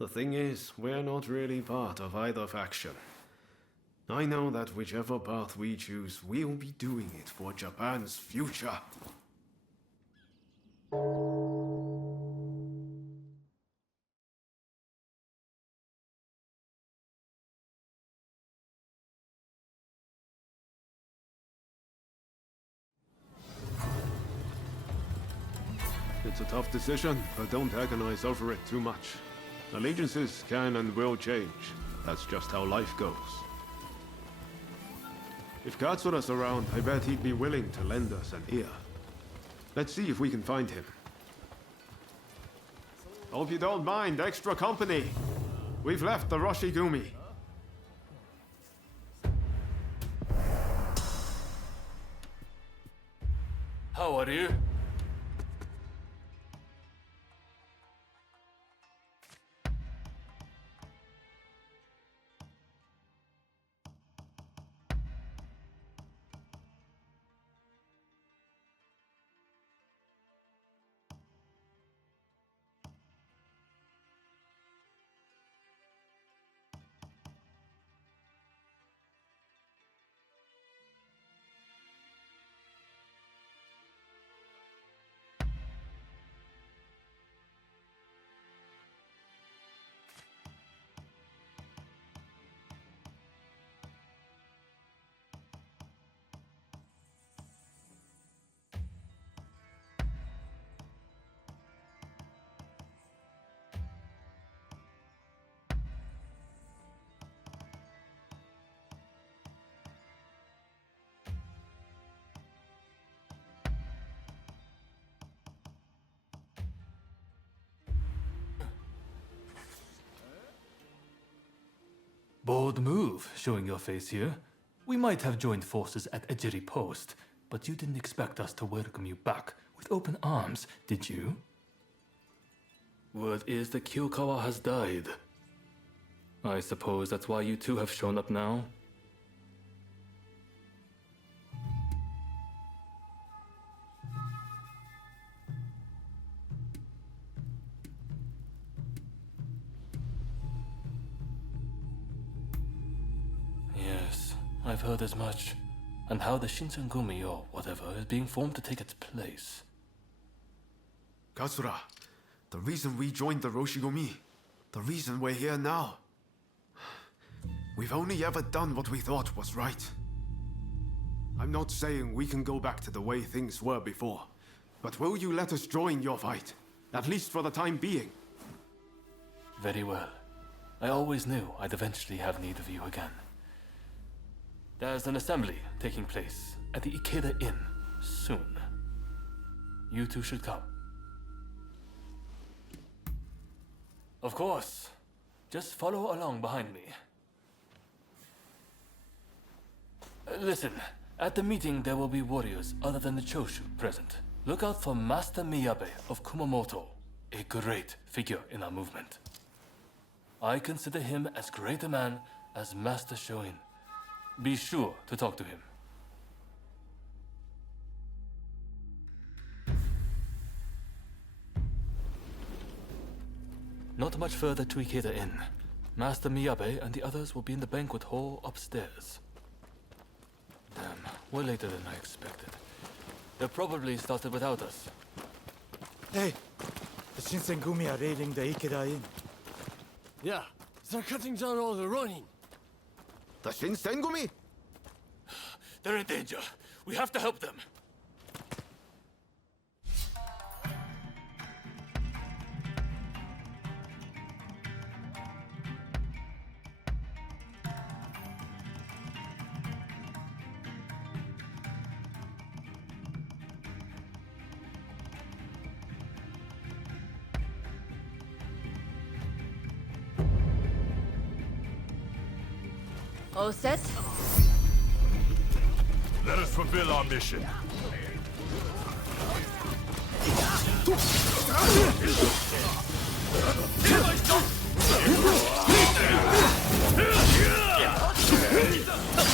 The thing is, we're not really part of either faction. I know that whichever path we choose, we'll be doing it for Japan's future. It's a tough decision, but don't agonize over it too much. Allegiances can and will change. That's just how life goes. If Katsura's around, I bet he'd be willing to lend us an ear. Let's see if we can find him. Hope you don't mind extra company. We've left the Roshigumi. How are you? Bold move, showing your face here. We might have joined forces at Ejiri Post, but you didn't expect us to welcome you back with open arms, did you? Word is that Kyokawa has died. I suppose that's why you two have shown up now? I've heard as much, and how the Shinsengumi or whatever is being formed to take its place. Katsura, the reason we joined the Roshigumi, the reason we're here now. We've only ever done what we thought was right. I'm not saying we can go back to the way things were before, but will you let us join your fight, at least for the time being? Very well. I always knew I'd eventually have need of you again. There's an assembly taking place at the Ikeda Inn soon. You two should come. Of course. Just follow along behind me. Listen, at the meeting there will be warriors other than the Choshu present. Look out for Master Miyabe of Kumamoto, a great figure in our movement. I consider him as great a man as Master Shoin. Be sure to talk to him. Not much further to Ikeda Inn. Master Miyabe and the others will be in the banquet hall upstairs. Damn, we're later than I expected. They probably started without us. Hey, the Shinsengumi are raiding the Ikeda Inn. Yeah, they're cutting down all the Ronin. The Shinsengumi? They're in danger. We have to help them. All set? Let us fulfill our mission.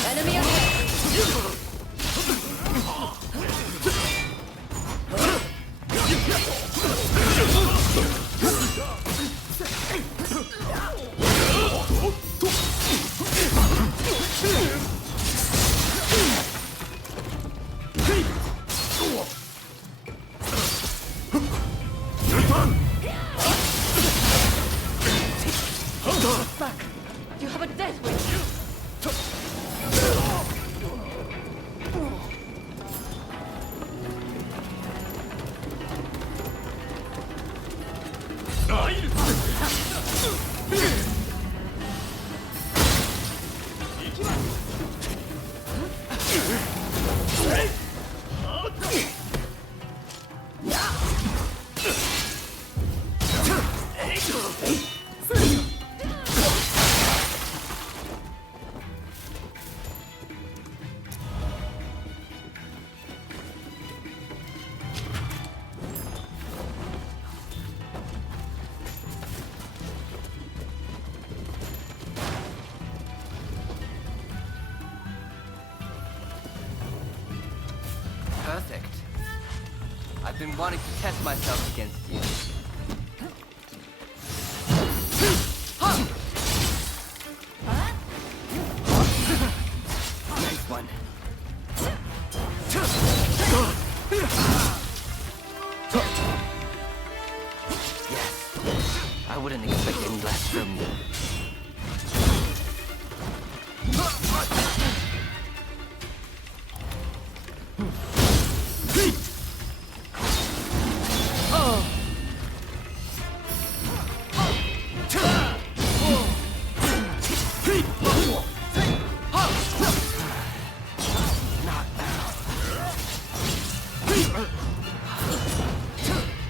Enemy ahead! Perfect. I've been wanting to test myself against you. Nice one. Yes. I wouldn't expect any less from you.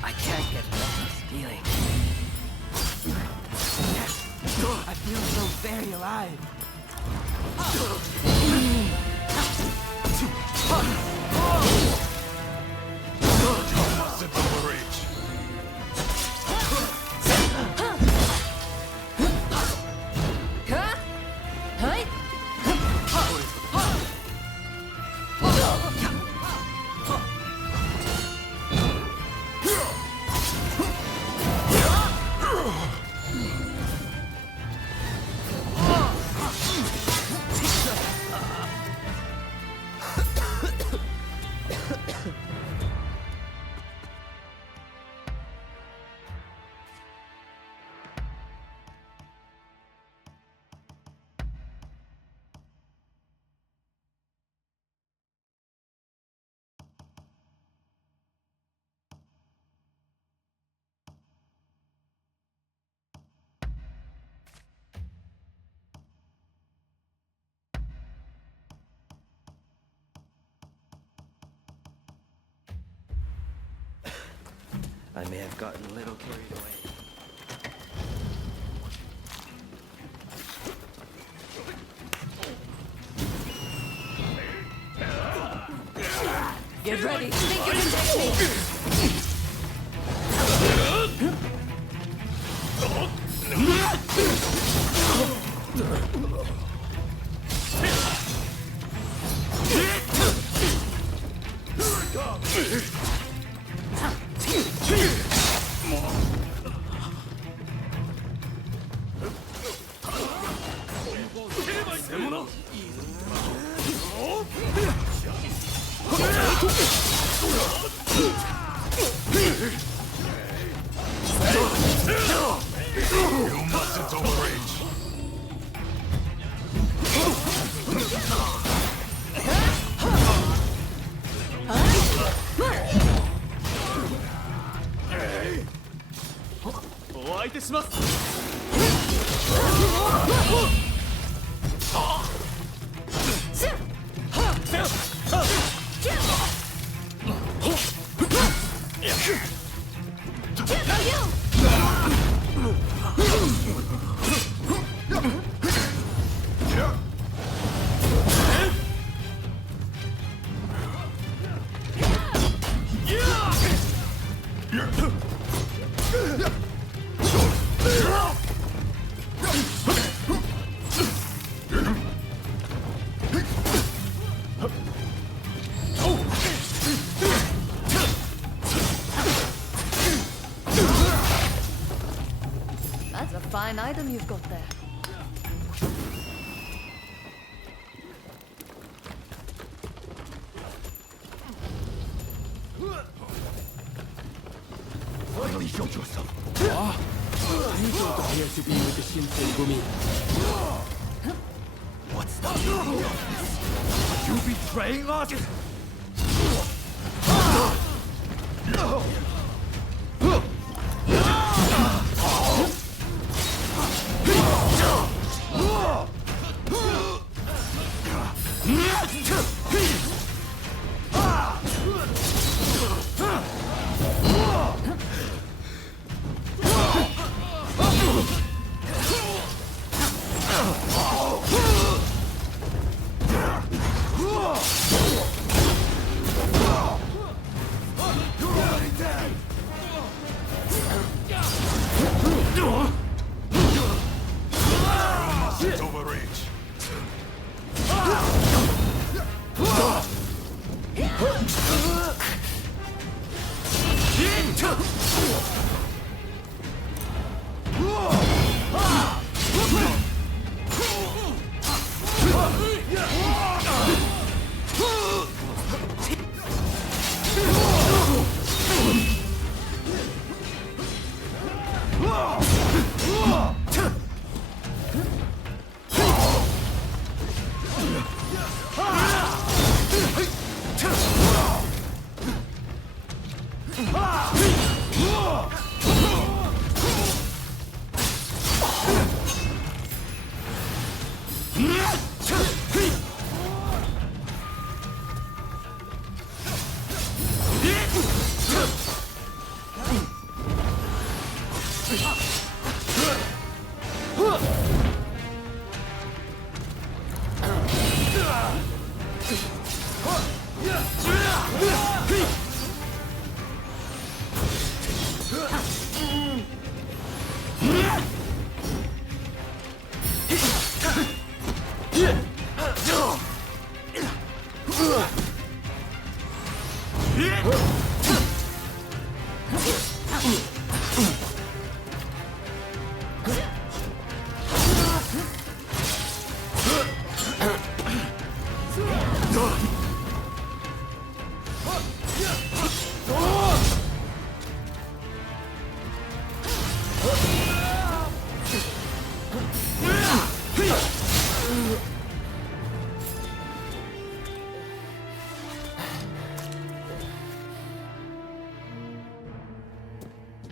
I can't get enough of this feeling. I feel so very alive. Mustn't overreach. I may have gotten a little carried away. Get ready. Think you can take me? You mustn't overreach. That's a fine item you've got there. Finally showed yourself. You don't appear to be with the Shinsengumi. What's the meaning of this? Are you betraying us?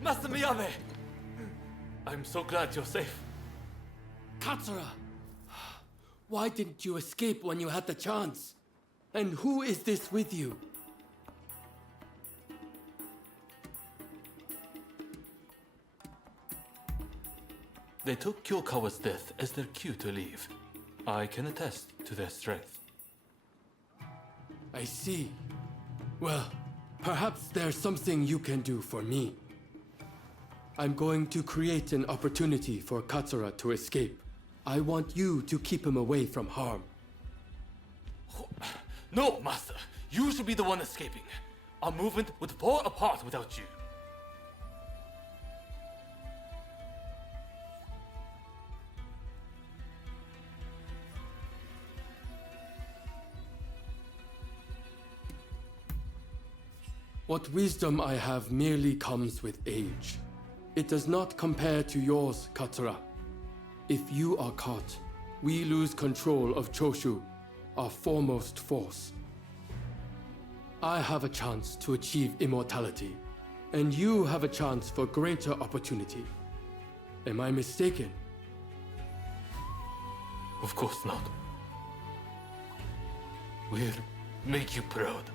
Master Miyabe! I'm so glad you're safe. Katsura! Why didn't you escape when you had the chance? And who is this with you? They took Kyokawa's death as their cue to leave. I can attest to their strength. I see. Well, perhaps there's something you can do for me. I'm going to create an opportunity for Katsura to escape. I want you to keep him away from harm. No, Master. You should be the one escaping. Our movement would fall apart without you. What wisdom I have merely comes with age. It does not compare to yours, Katsura. If you are caught, we lose control of Choshu, our foremost force. I have a chance to achieve immortality, and you have a chance for greater opportunity. Am I mistaken? Of course not. We'll make you proud.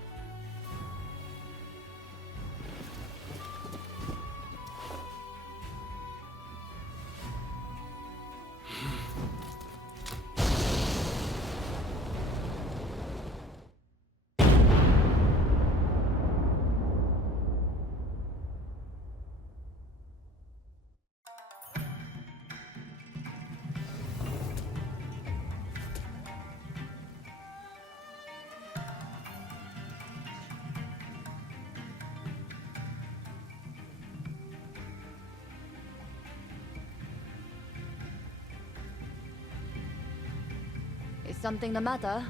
Is something the matter?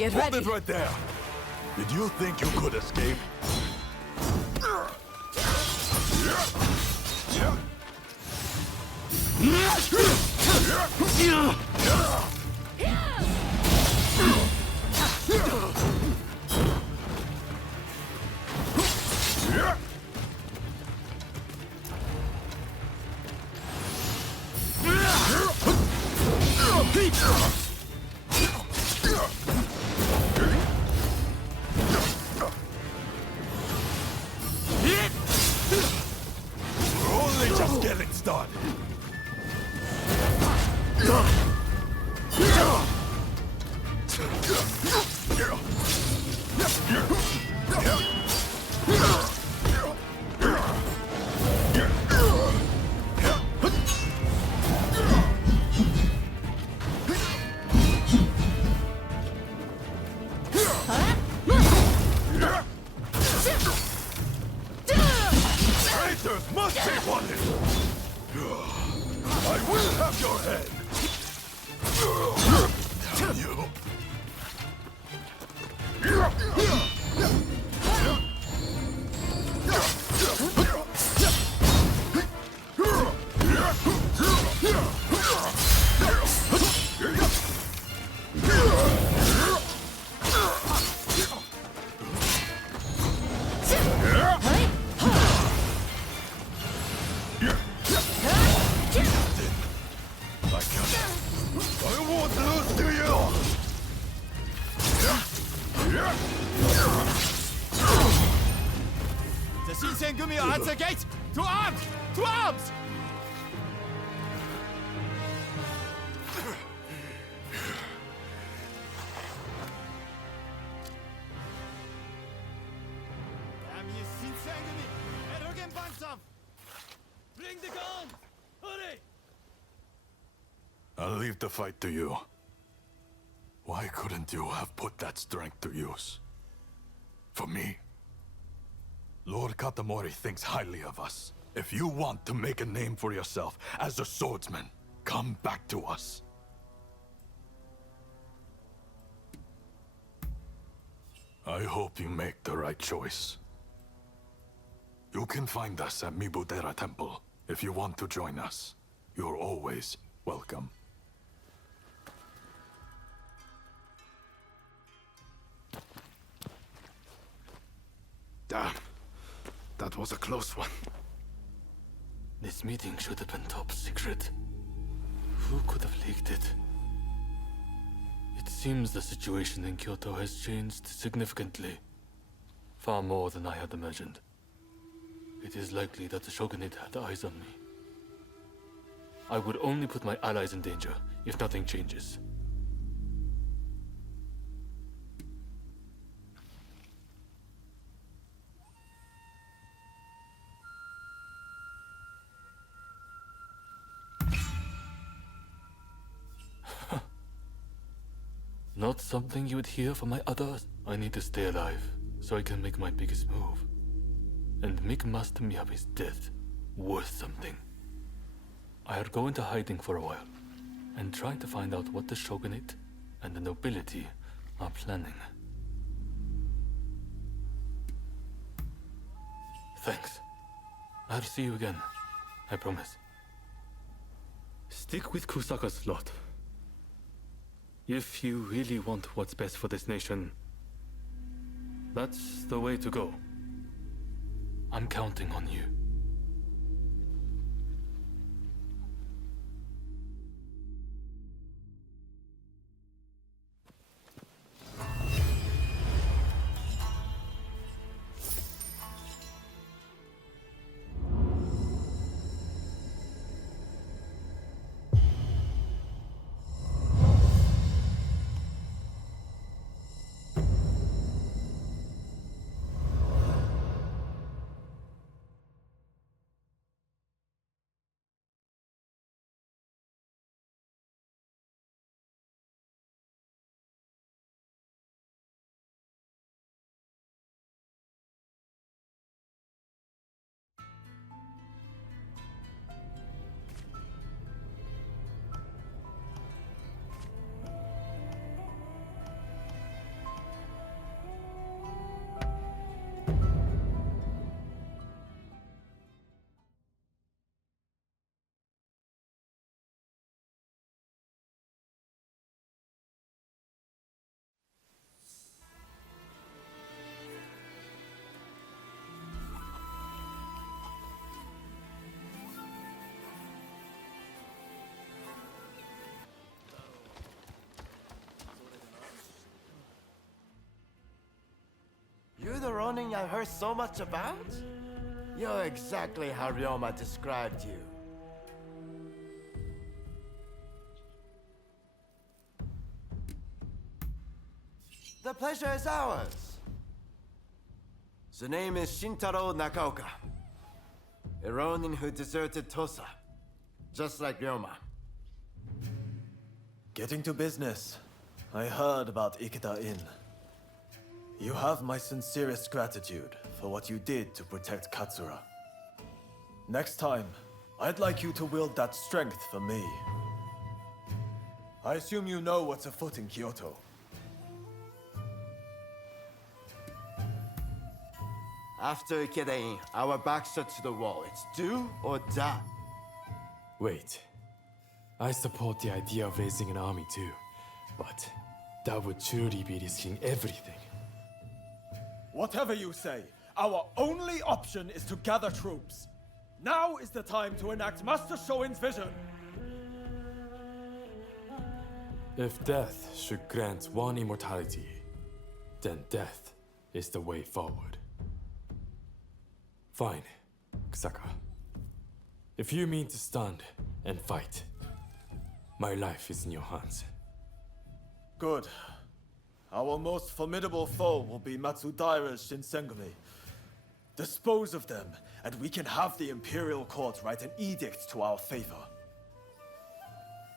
Get Hold ready. it right there. Did you think you could escape? started. Traitors must be punished! I will have your head! Damn you! I won't lose to you! The Shinsengumi are at the gate! To arms! To arms! Damn you, Shinsengumi! Arrogant bunch of... Bring the guns! Hurry! I'll leave the fight to you. Why couldn't you have put that strength to use? For me? Lord Katamori thinks highly of us. If you want to make a name for yourself as a swordsman, come back to us. I hope you make the right choice. You can find us at Mibudera Temple. If you want to join us, you're always welcome. Damn. That was a close one. This meeting should have been top secret. Who could have leaked it? It seems the situation in Kyoto has changed significantly. Far more than I had imagined. It is likely that the Shogunate had eyes on me. I would only put my allies in danger if nothing changes. Not something you would hear from my others. I need to stay alive, so I can make my biggest move. And make Master Miyabi's death worth something. I'll go into hiding for a while, and try to find out what the Shogunate and the nobility are planning. Thanks. I'll see you again. I promise. Stick with Kusaka's lot. If you really want what's best for this nation, that's the way to go. I'm counting on you. You're the Ronin I heard so much about? You're exactly how Ryoma described you. The pleasure is ours. The name is Shintaro Nakaoka, a Ronin who deserted Tosa, just like Ryoma. Getting to business. I heard about Ikeda Inn. You have my sincerest gratitude for what you did to protect Katsura. Next time, I'd like you to wield that strength for me. I assume you know what's afoot in Kyoto. After Ikeda Inn, our backs are to the wall. It's do or die. Wait. I support the idea of raising an army too, but that would truly be risking everything. Whatever you say, our only option is to gather troops. Now is the time to enact Master Shoin's vision. If death should grant one immortality, then death is the way forward. Fine, Kusaka. If you mean to stand and fight, my life is in your hands. Good. Our most formidable foe will be Matsudaira's Shinsengumi. Dispose of them, and we can have the Imperial Court write an edict to our favor.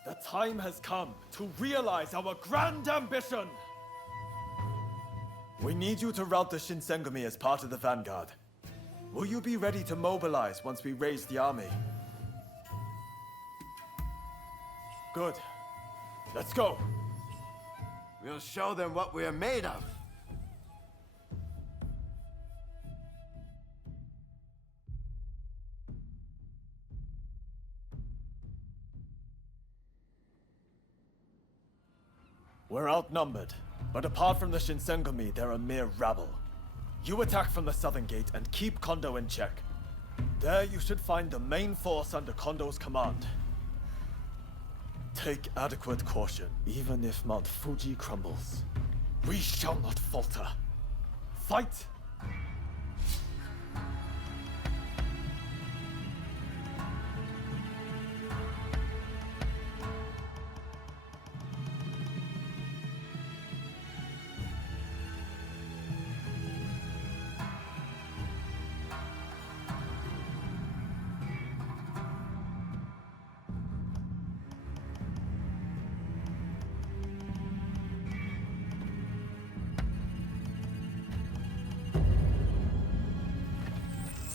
The time has come to realize our grand ambition! We need you to rout the Shinsengumi as part of the vanguard. Will you be ready to mobilize once we raise the army? Good. Let's go! We'll show them what we are made of. We're outnumbered, but apart from the Shinsengumi, they're a mere rabble. You attack from the southern gate and keep Kondo in check. There you should find the main force under Kondo's command. Take adequate caution, even if Mount Fuji crumbles. We shall not falter. Fight!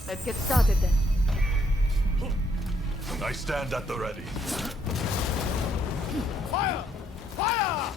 Let's get started then. I stand at the ready. Fire! Fire!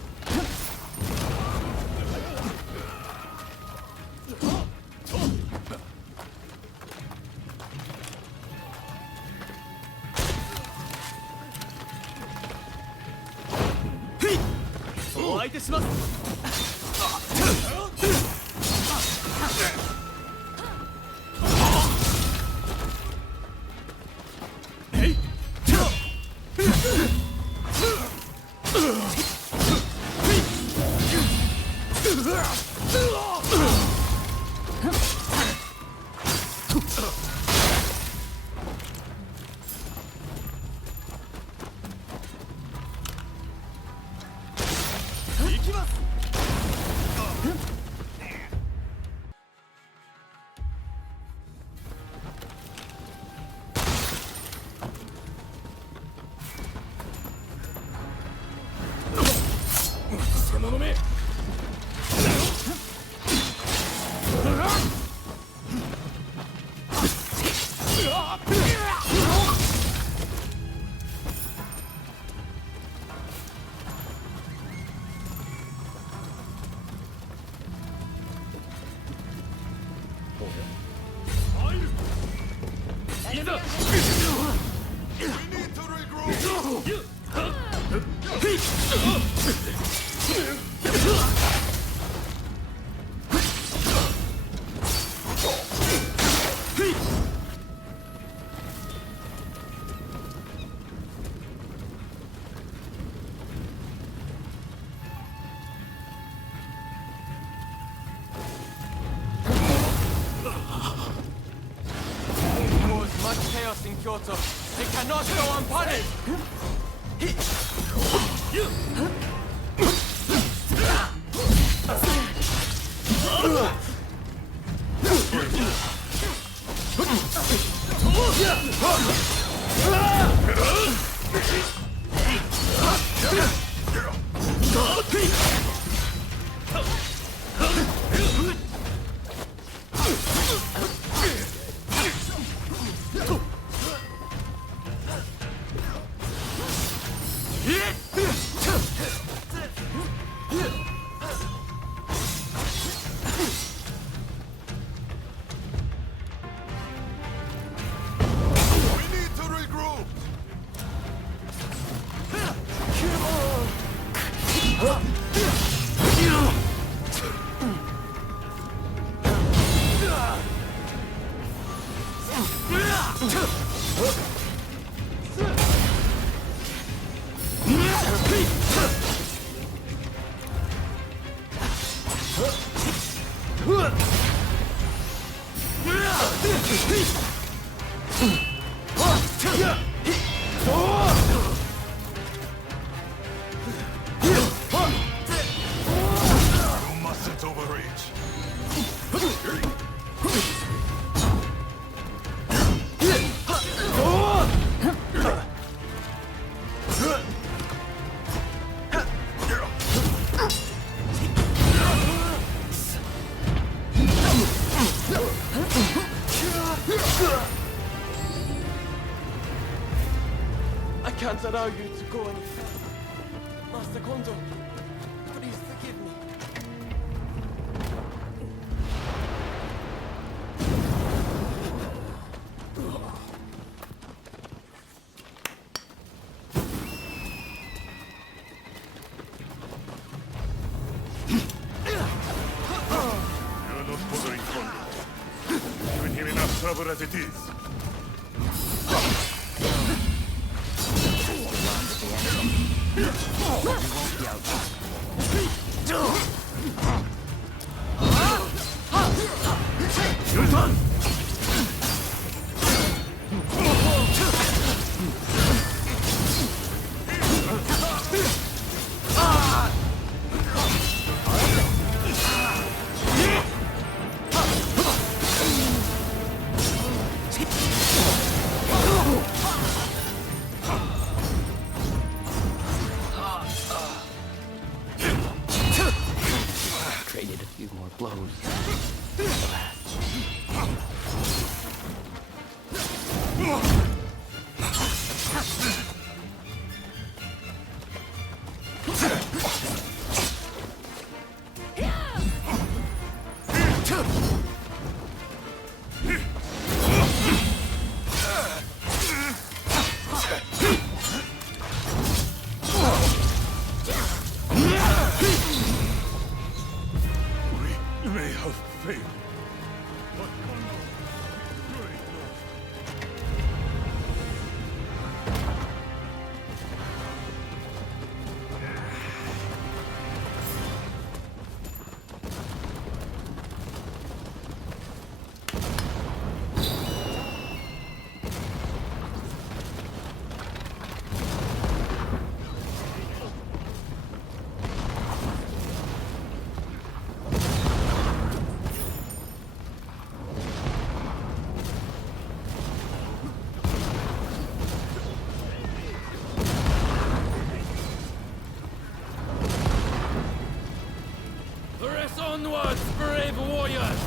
In Kyoto, they cannot go unpunished! You mustn't overreach. I can't allow you to go any further. Master Kondo, please forgive me. You're not bothering Kondo. Giving him enough trouble as it is. You're done! Traded a few more blows. We may have failed. But Kondo, surely knows. Press onwards, brave warriors!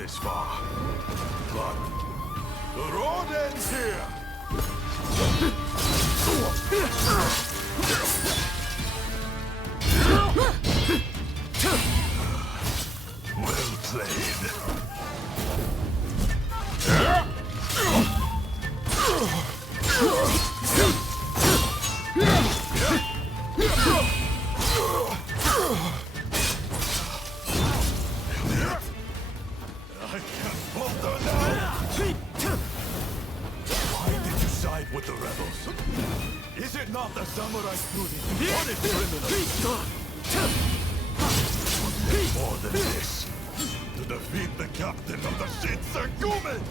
this far. But the road ends here! Well played. With the rebels. Is it not the samurai's duty to punish criminals? More than this, to defeat the captain of the Shogunate!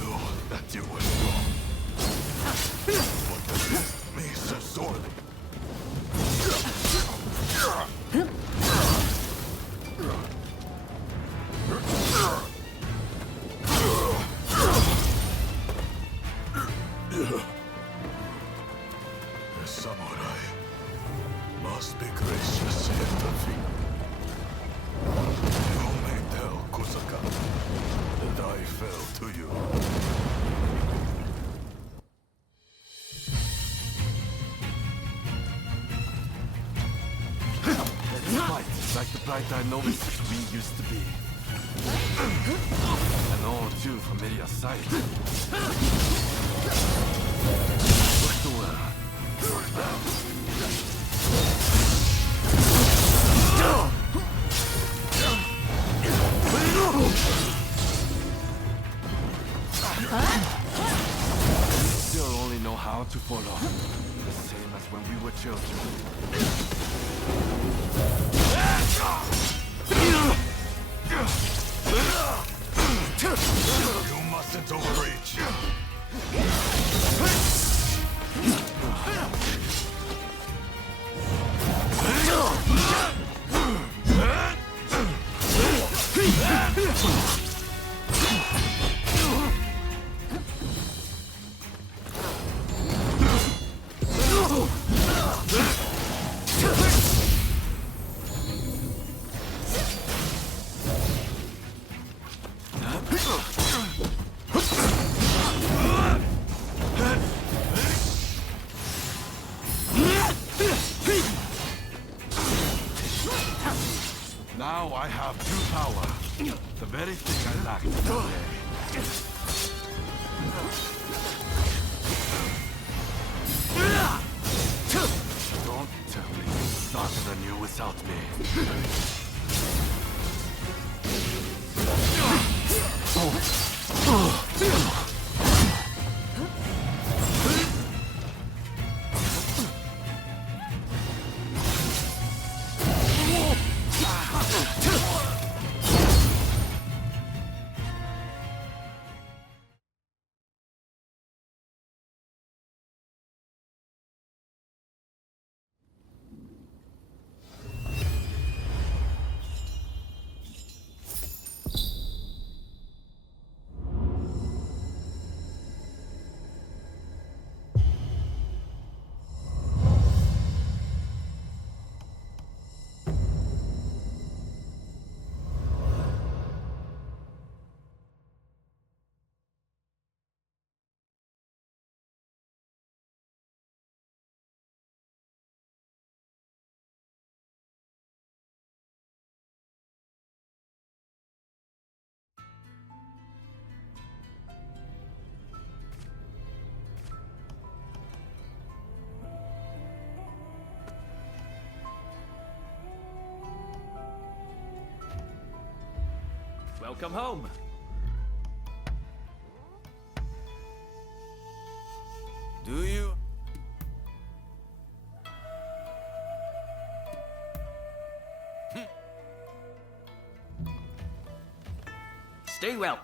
No, that you were wrong. But the makes a sword. The samurai must be gracious in defeat. You may tell Kusaka that I fell to you. Like the bright-eyed novices we used to be. An all too familiar sight. What's the word? We still only know how to follow. The same as when we were children. You mustn't overreach. Now I have true power. The very thing I lacked today. Don't tell me you started anew without me. Welcome home. Do you? Stay well.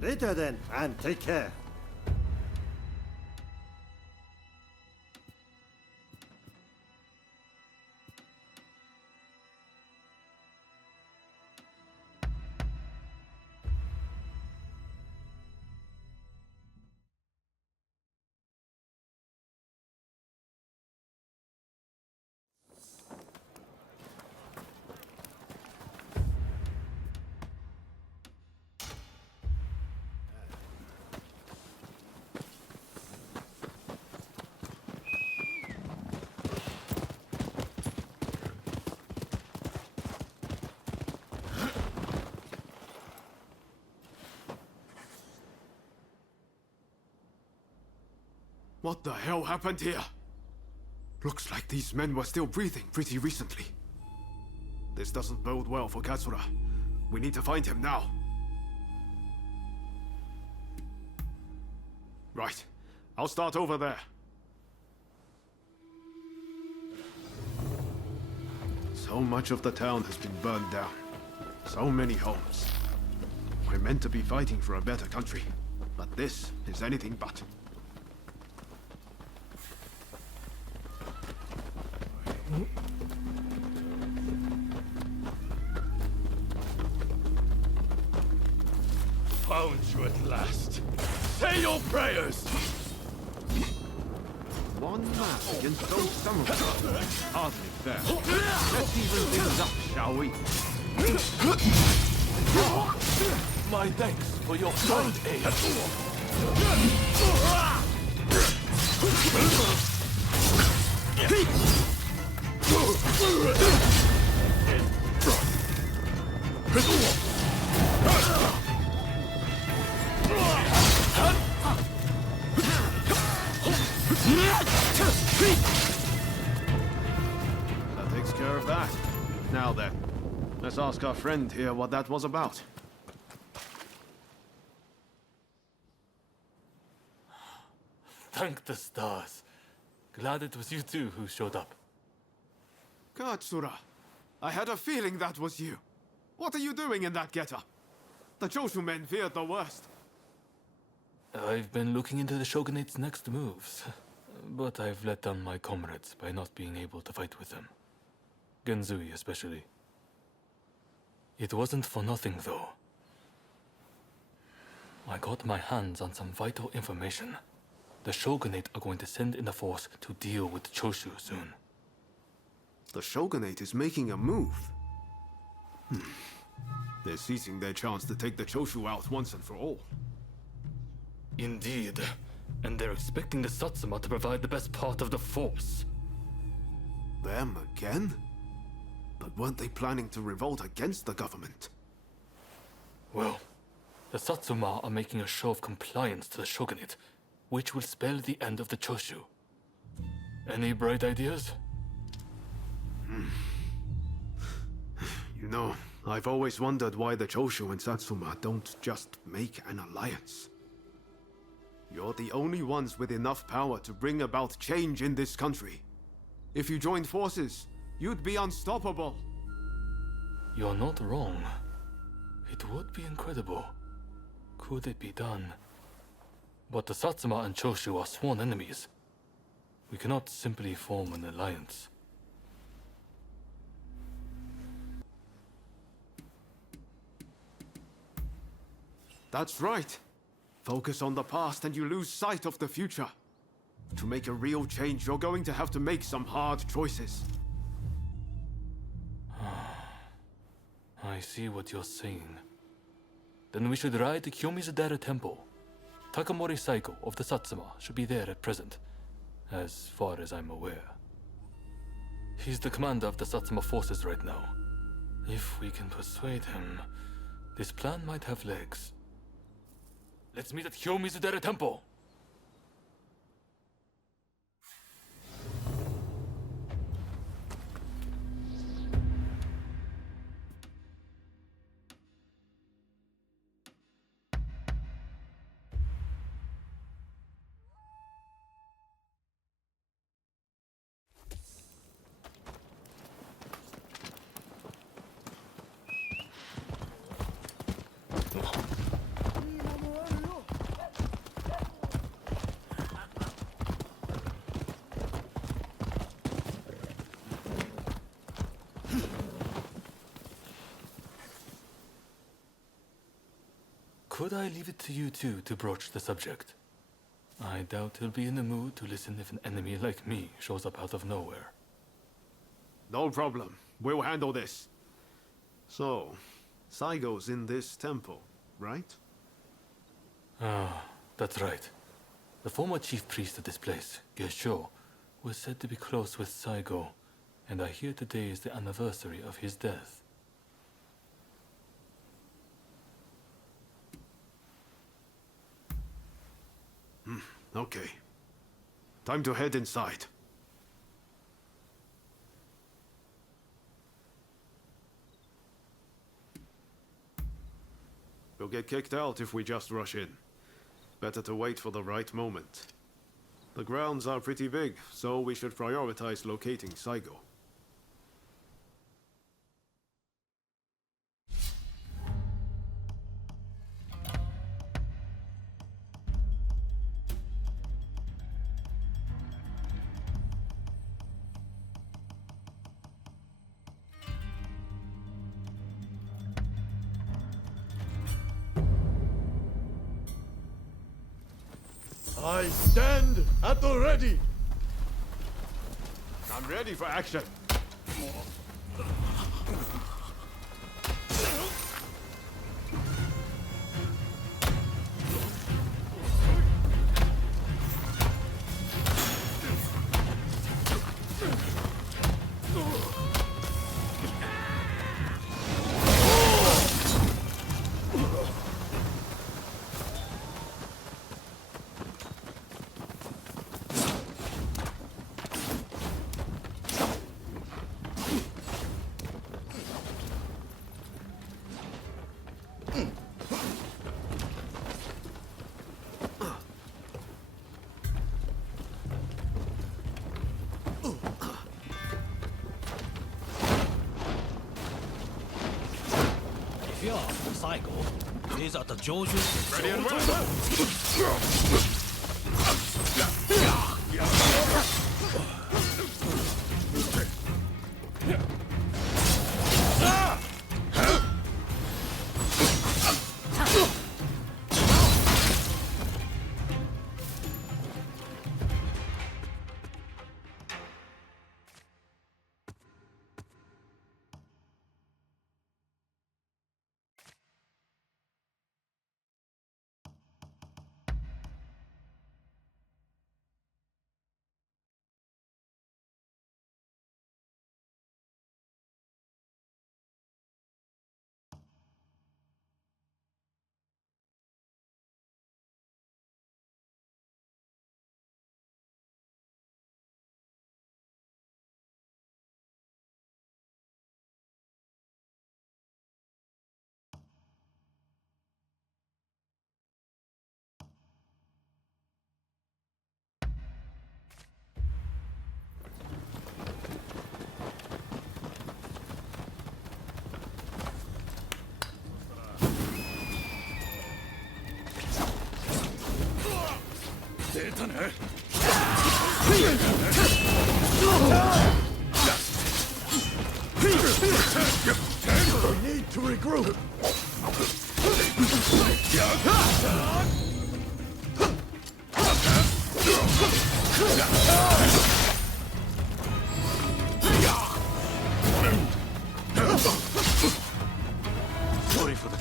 Later then, and take care. What the hell happened here? Looks like these men were still breathing pretty recently. This doesn't bode well for Katsura. We need to find him now. Right. I'll start over there. So much of the town has been burned down. So many homes. We're meant to be fighting for a better country, but this is anything but. Found you at last. Say your prayers! One man against those samurai. Hardly fair. Let's even things up, shall we? My thanks for your kind aid. That takes care of that. Now then, let's ask our friend here what that was about. Thank the stars. Glad it was you two who showed up. Katsura, I had a feeling that was you. What are you doing in that getup? The Choshu men feared the worst. I've been looking into the Shogunate's next moves, but I've let down my comrades by not being able to fight with them. Genzui especially. It wasn't for nothing, though. I got my hands on some vital information. The Shogunate are going to send in a force to deal with the Choshu soon. The Shogunate is making a move. They're seizing their chance to take the Choshu out once and for all. Indeed. And they're expecting the Satsuma to provide the best part of the force. Them again? But weren't they planning to revolt against the government? Well, the Satsuma are making a show of compliance to the Shogunate, which will spell the end of the Choshu. Any bright ideas? You know, I've always wondered why the Choshu and Satsuma don't just make an alliance. You're the only ones with enough power to bring about change in this country. If you joined forces, you'd be unstoppable. You're not wrong. It would be incredible. Could it be done? But the Satsuma and Choshu are sworn enemies. We cannot simply form an alliance. That's right. Focus on the past and you lose sight of the future. To make a real change, you're going to have to make some hard choices. I see what you're saying. Then we should ride to Kyomizudera Temple. Takamori Saiko of the Satsuma should be there at present, as far as I'm aware. He's the commander of the Satsuma forces right now. If we can persuade him, this plan might have legs. Let's meet at Kyomizudera Temple! could I leave it to you two to broach the subject? I doubt he'll be in the mood to listen if an enemy like me shows up out of nowhere. No problem. We'll handle this. So, Saigo's in this temple, right? Ah, that's right. The former chief priest of this place, Gesho, was said to be close with Saigo, and I hear today is the anniversary of his death. Okay. Time to head inside. We'll get kicked out if we just rush in. Better to wait for the right moment. The grounds are pretty big, so we should prioritize locating Saigo. I stand at the ready! I'm ready for action. Saigo is at the Joju. Ready and well. We need to regroup! Sorry for the...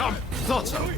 Come! Thought so!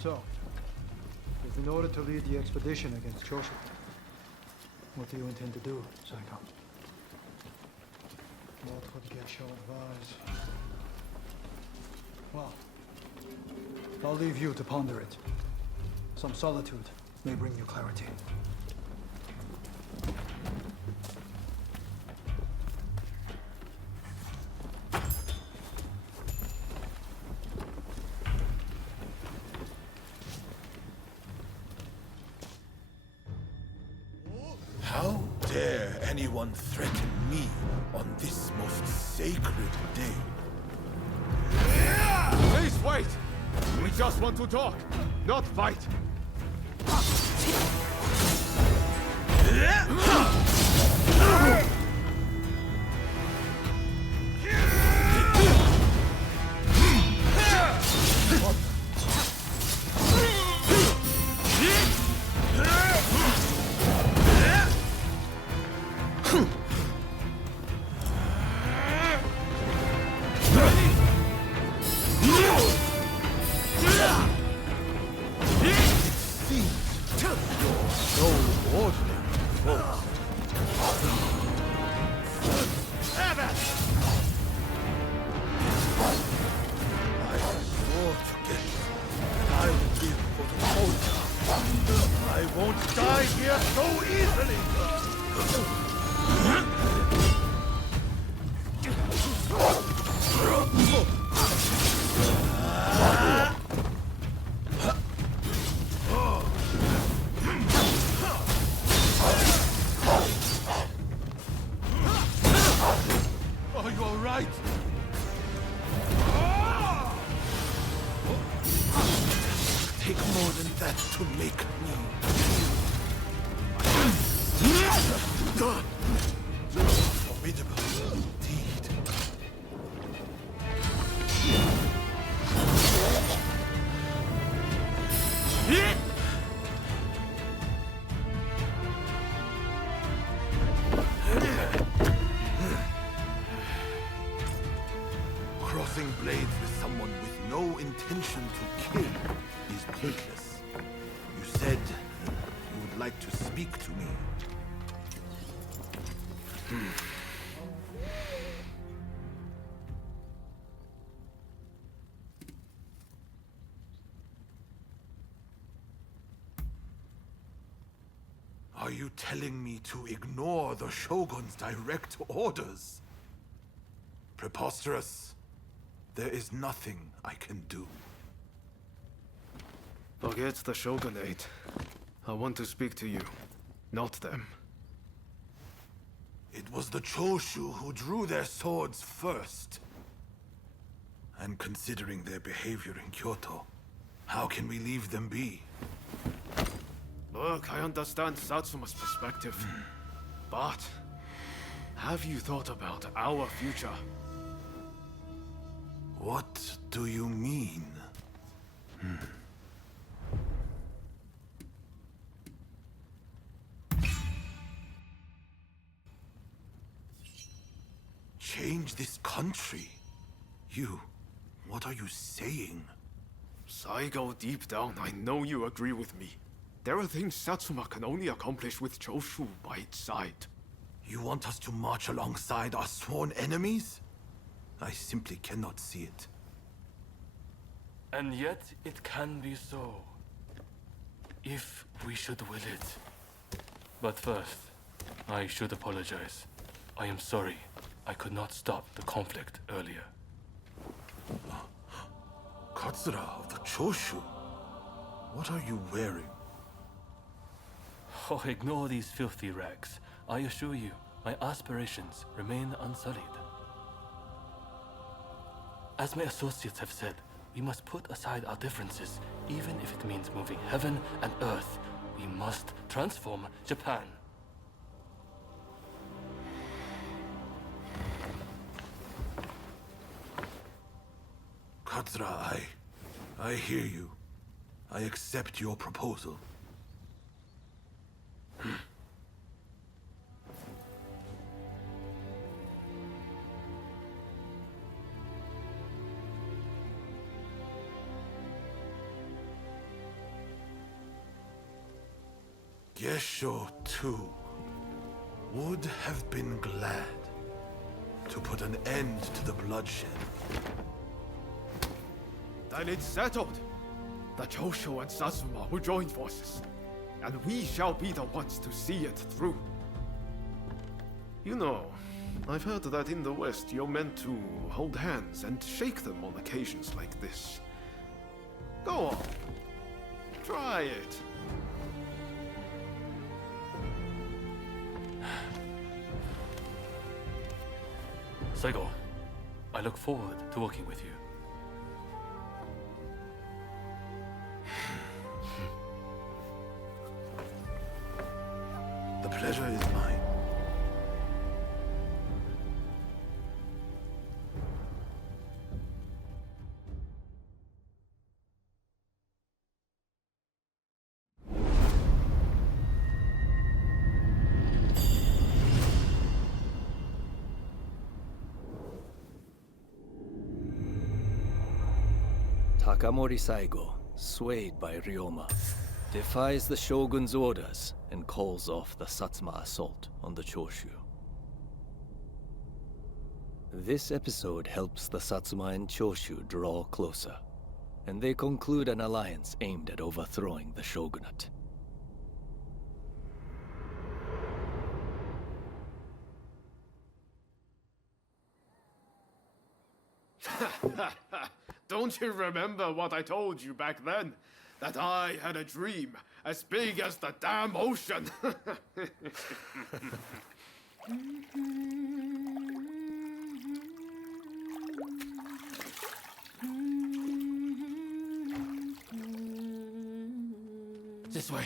So, you've been ordered to lead the expedition against Shogun. What do you intend to do, Psycho? What would get your advice? Well, I'll leave you to ponder it. Some solitude may bring you clarity. How dare anyone threaten me on this most sacred day? Please wait! We just want to talk, not fight. more than that to make me. Formidable indeed. Crossing blades with someone with no intention to kill is pointless. You said you would like to speak to me. Are you telling me to ignore the Shogun's direct orders? Preposterous. There is nothing I can do. Forget the Shogunate. I want to speak to you, not them. It was the Choshu who drew their swords first. And considering their behavior in Kyoto, how can we leave them be? Look, I understand Satsuma's perspective. But have you thought about our future? What do you mean? Change this country? What are you saying? Saigo, deep down, I know you agree with me. There are things Satsuma can only accomplish with Choshu by its side. You want us to march alongside our sworn enemies? I simply cannot see it. And yet it can be so, if we should will it. But first, I should apologize. I am sorry I could not stop the conflict earlier. Katsura of the Choshu? What are you wearing? Oh, ignore these filthy rags. I assure you, my aspirations remain unsullied. As my associates have said, we must put aside our differences, even if it means moving heaven and earth. We must transform Japan. Katsura, I hear you. I accept your proposal. Gesho, too, would have been glad to put an end to the bloodshed. Then it's settled. The Choshu and Satsuma will join forces, and we shall be the ones to see it through. You know, I've heard that in the West you're meant to hold hands and shake them on occasions like this. Go on. Try it. Saigo, I look forward to working with you. The pleasure is mine. Takamori Saigo, swayed by Ryoma, defies the Shogun's orders and calls off the Satsuma assault on the Choshu. This episode helps the Satsuma and Choshu draw closer, and they conclude an alliance aimed at overthrowing the Shogunate. Don't you remember what I told you back then? That I had a dream as big as the damn ocean. This way.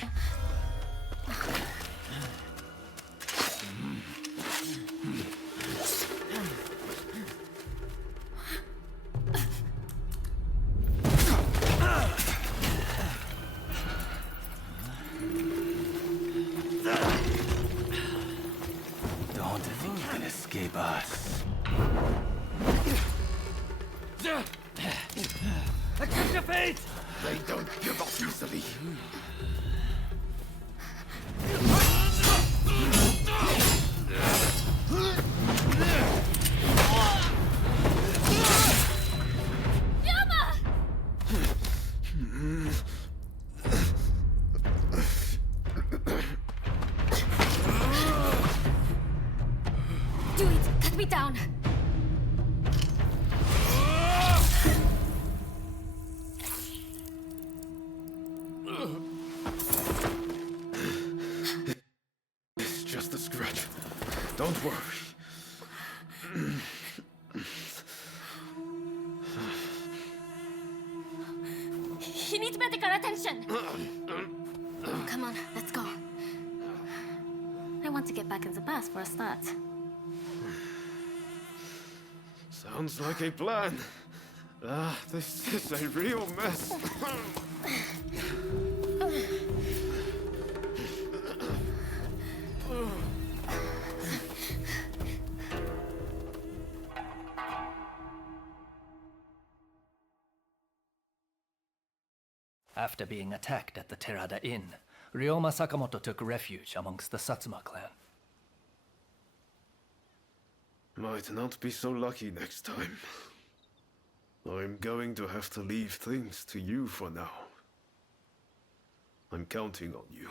Don't think you can escape us. Accept your fate! They don't give up easily. Do it! Cut me down! It's just a scratch. Don't worry. He needs medical attention! Come on, let's go. I want to get back in the bus for a start. Sounds like a plan. This is a real mess. After being attacked at the Terada Inn, Ryoma Sakamoto took refuge amongst the Satsuma clan. Might not be so lucky next time. I'm going to have to leave things to you for now. I'm counting on you.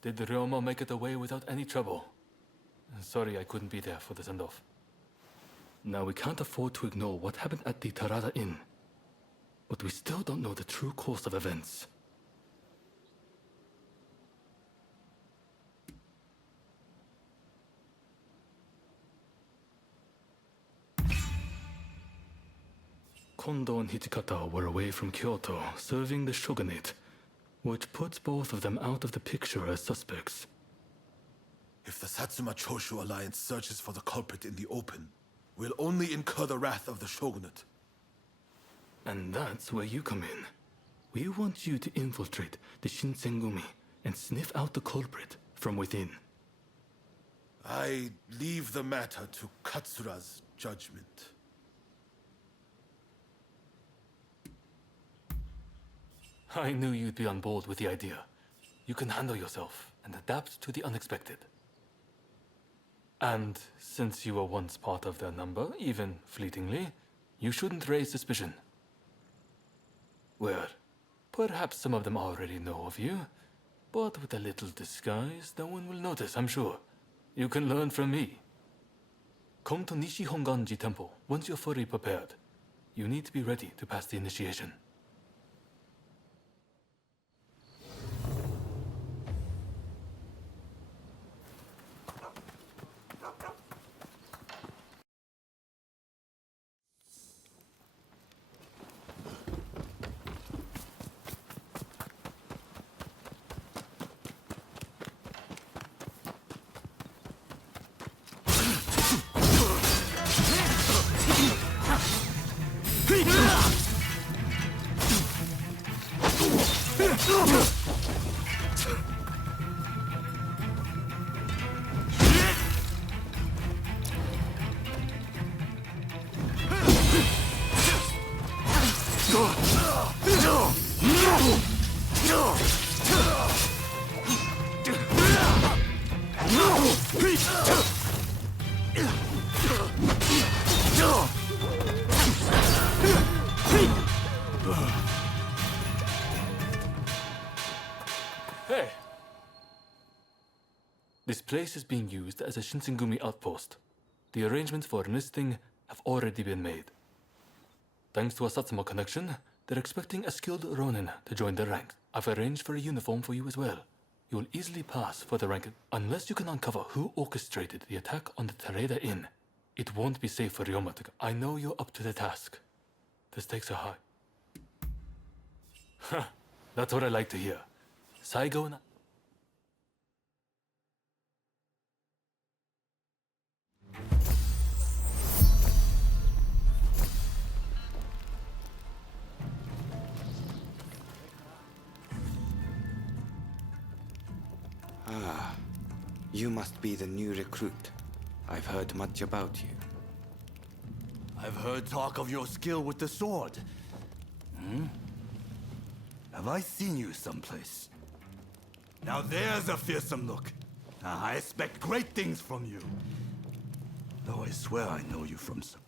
Did Ryoma make it away without any trouble? Sorry I couldn't be there for the send-off. Now, we can't afford to ignore what happened at the Tarada Inn. But we still don't know the true course of events. Kondo and Hijikata were away from Kyoto, serving the Shogunate, which puts both of them out of the picture as suspects. If the Satsuma-Choshu alliance searches for the culprit in the open, we'll only incur the wrath of the Shogunate. And that's where you come in. We want you to infiltrate the Shinsengumi and sniff out the culprit from within. I leave the matter to Katsura's judgment. I knew you'd be on board with the idea. You can handle yourself and adapt to the unexpected. And since you were once part of their number, even fleetingly, you shouldn't raise suspicion. Well, perhaps some of them already know of you, but with a little disguise, no one will notice, I'm sure. You can learn from me. Come to Nishi Honganji Temple once you're fully prepared. You need to be ready to pass the initiation. Hey! This place is being used as a Shinsengumi outpost. The arrangements for enlisting have already been made. Thanks to a Satsuma connection, they're expecting a skilled Ronin to join their ranks. I've arranged for a uniform for you as well. You'll easily pass for the rank unless you can uncover who orchestrated the attack on the Tareda Inn. It won't be safe for Ryoma to go. I know you're up to the task. The stakes are high. Huh, that's what I like to hear. Saigo na... Ah, you must be the new recruit. I've heard much about you. I've heard talk of your skill with the sword. Have I seen you someplace? Now there's a fearsome look. I expect great things from you. Though I swear I know you from some...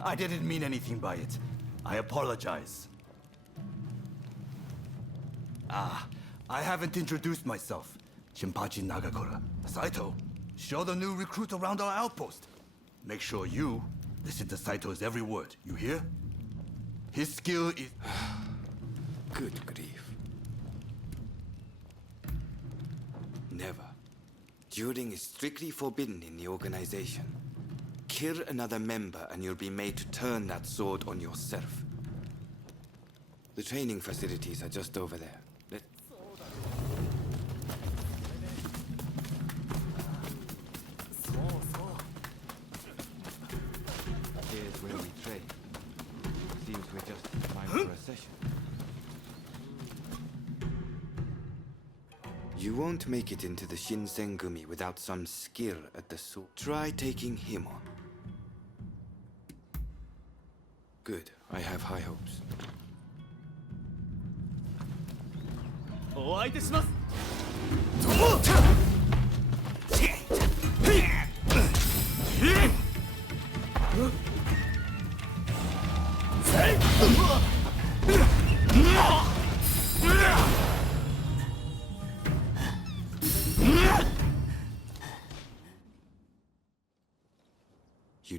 I didn't mean anything by it. I apologize. I haven't introduced myself. Shinpachi Nagakura. Saito, show the new recruit around our outpost. Make sure you listen to Saito's every word, you hear? His skill is... Good grief. Never. Dueling is strictly forbidden in the organization. Kill another member and you'll be made to turn that sword on yourself. The training facilities are just over there. Here's where we train. Seems we're just in time for a session. You won't make it into the Shinsengumi without some skill at the sword. Try taking him on. Good. I have high hopes. お相手します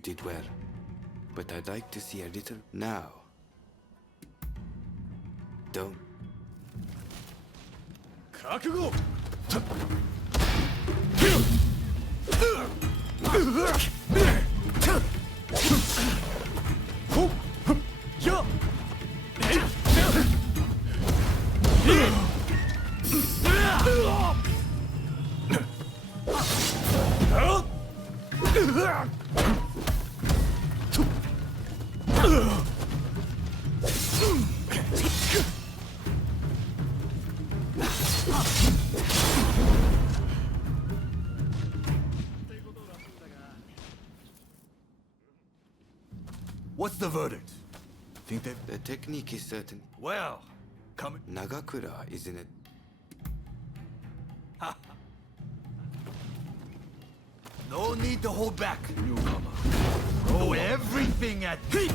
did well. But I'd like to see a little now. Don't. 覚悟 What's the verdict? Think that The technique is certain. Well, come. Nagakura, isn't it? No need to hold back, newcomer. Throw everything at me.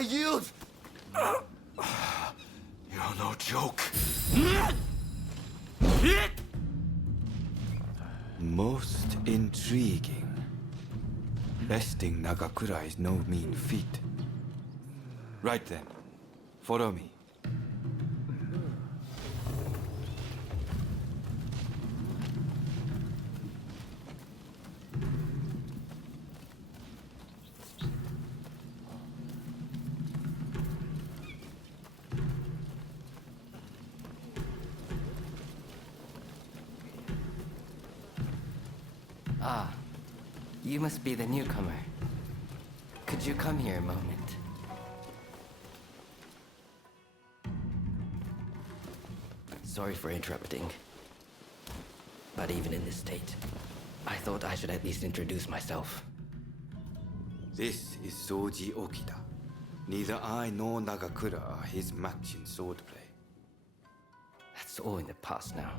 I yield! You're no joke. Most intriguing. Besting Nagakura is no mean feat. Right then, follow me. Ah, you must be the newcomer. Could you come here a moment? Sorry for interrupting. But even in this state, I thought I should at least introduce myself. This is Soji Okida. Neither I nor Nagakura are his match in swordplay. That's all in the past now.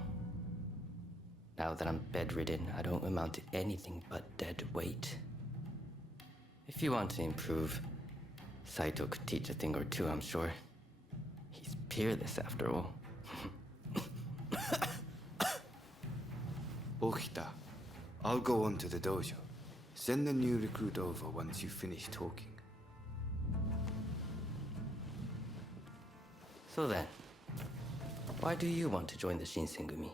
Now that I'm bedridden, I don't amount to anything but dead weight. If you want to improve, Saito could teach a thing or two, I'm sure. He's peerless after all. Okita, I'll go on to the dojo. Send the new recruit over once you finish talking. So then, why do you want to join the Shinsengumi?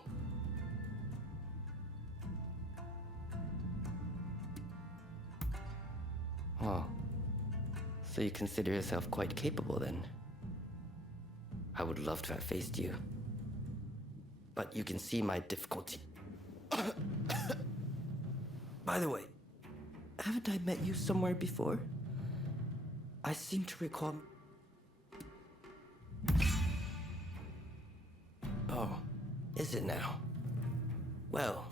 Oh. So you consider yourself quite capable then? I would love to have faced you. But you can see my difficulty. By the way, haven't I met you somewhere before? I seem to recall... Oh, is it now? Well,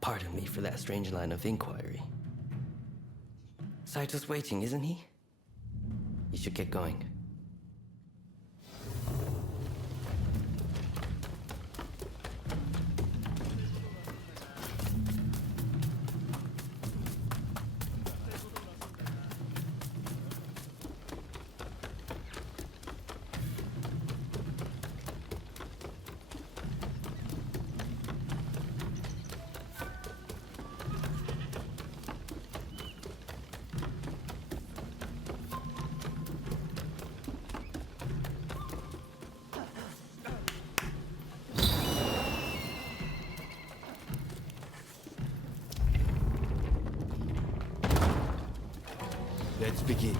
pardon me for that strange line of inquiry. Saito's waiting, isn't he? You should get going. Let's begin.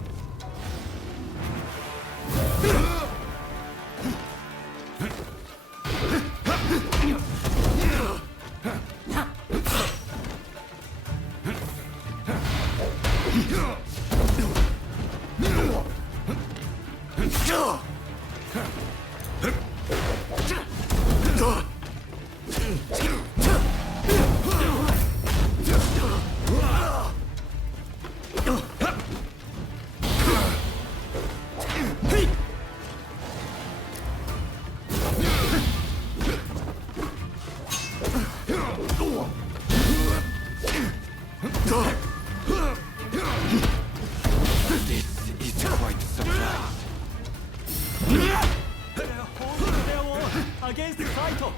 Against Saito!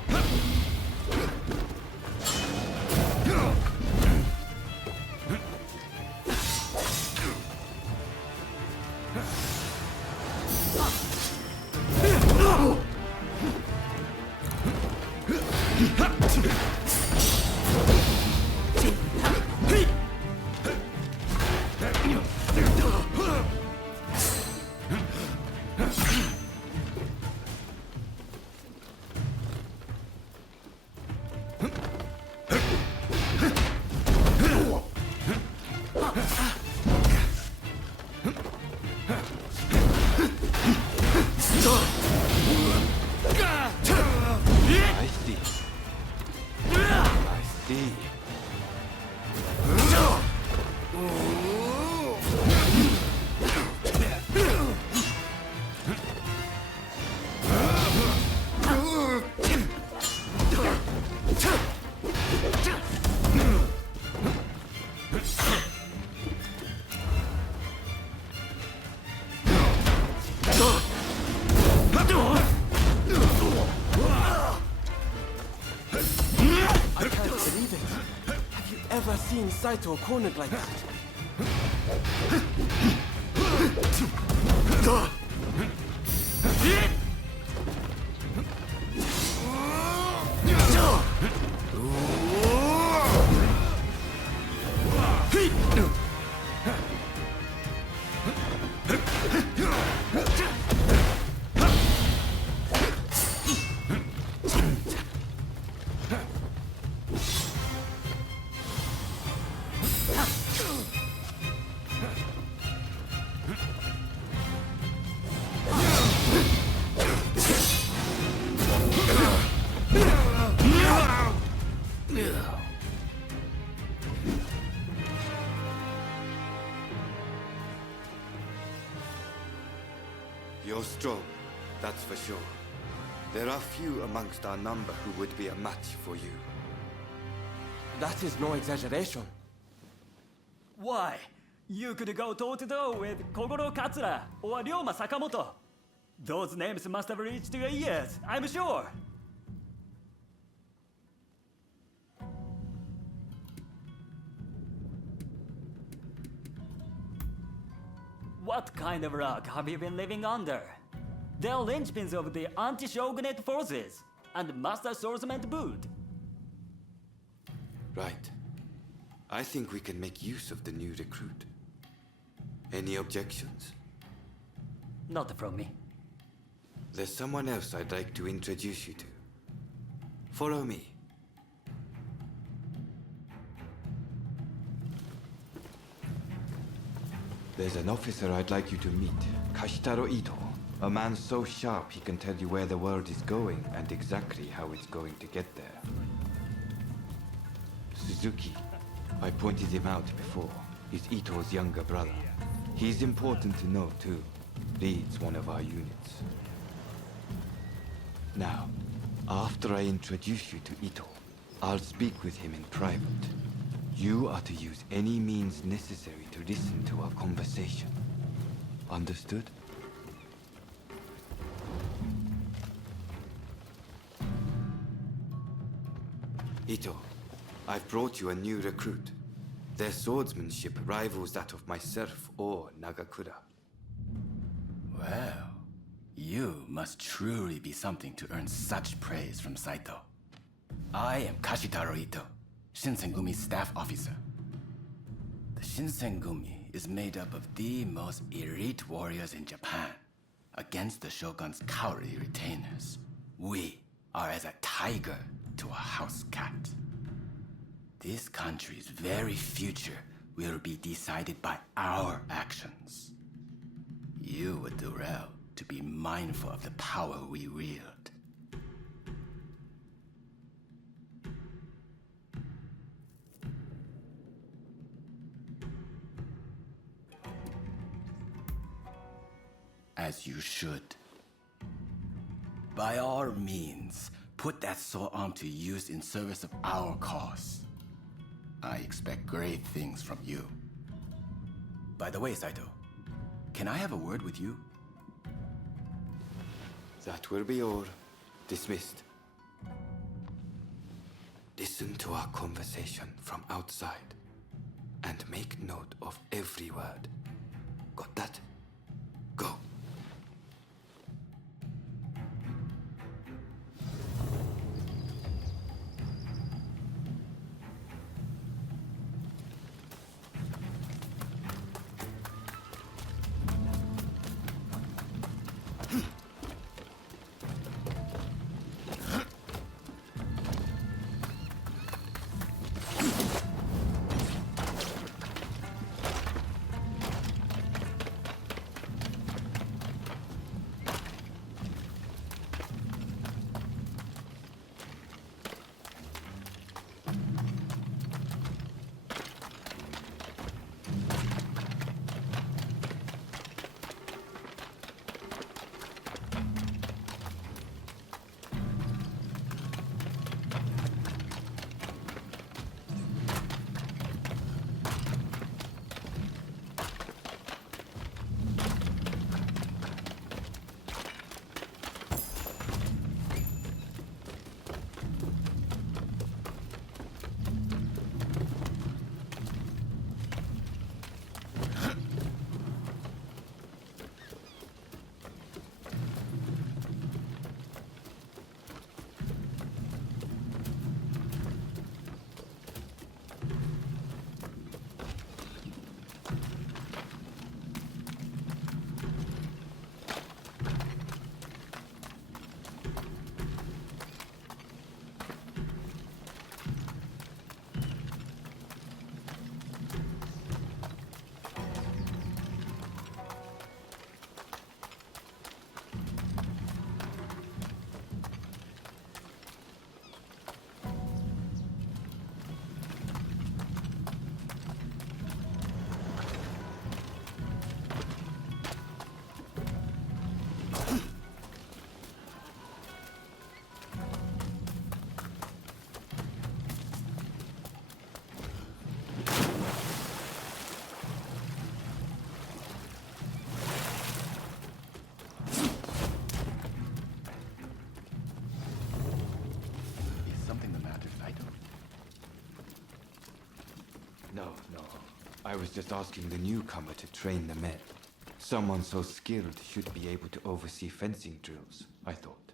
Seen Saito cornered like that. You're strong, that's for sure. There are few amongst our number who would be a match for you. That is no exaggeration. Why? You could go toe-to-toe with Kogoro Katsura or Ryoma Sakamoto. Those names must have reached your ears, I'm sure. What kind of rock have you been living under? They're linchpins of the anti-Shogunate forces and Master Swordsman to boot. Right. I think we can make use of the new recruit. Any objections? Not from me. There's someone else I'd like to introduce you to. Follow me. There's an officer I'd like you to meet, Kashitaro Ito. A man so sharp he can tell you where the world is going and exactly how it's going to get there. Suzuki. I pointed him out before. He's Ito's younger brother. He's important to know too. Leads one of our units. Now, after I introduce you to Ito, I'll speak with him in private. You are to use any means necessary to listen to our conversation. Understood? Ito, I've brought you a new recruit. Their swordsmanship rivals that of myself or Nagakura. Well, you must truly be something to earn such praise from Saito. I am Kashitaro Ito, Shinsengumi's staff officer. The Shinsengumi is made up of the most elite warriors in Japan. Against the Shogun's cowardly retainers, we are as a tiger to a house cat. This country's very future will be decided by our actions. You would do well to be mindful of the power we wield. As you should. By all means, put that sword on to use in service of our cause. I expect great things from you. By the way, Saito, can I have a word with you? That will be all. Dismissed. Listen to our conversation from outside and make note of every word. Got that? Go. No. I was just asking the newcomer to train the men. Someone so skilled should be able to oversee fencing drills, I thought.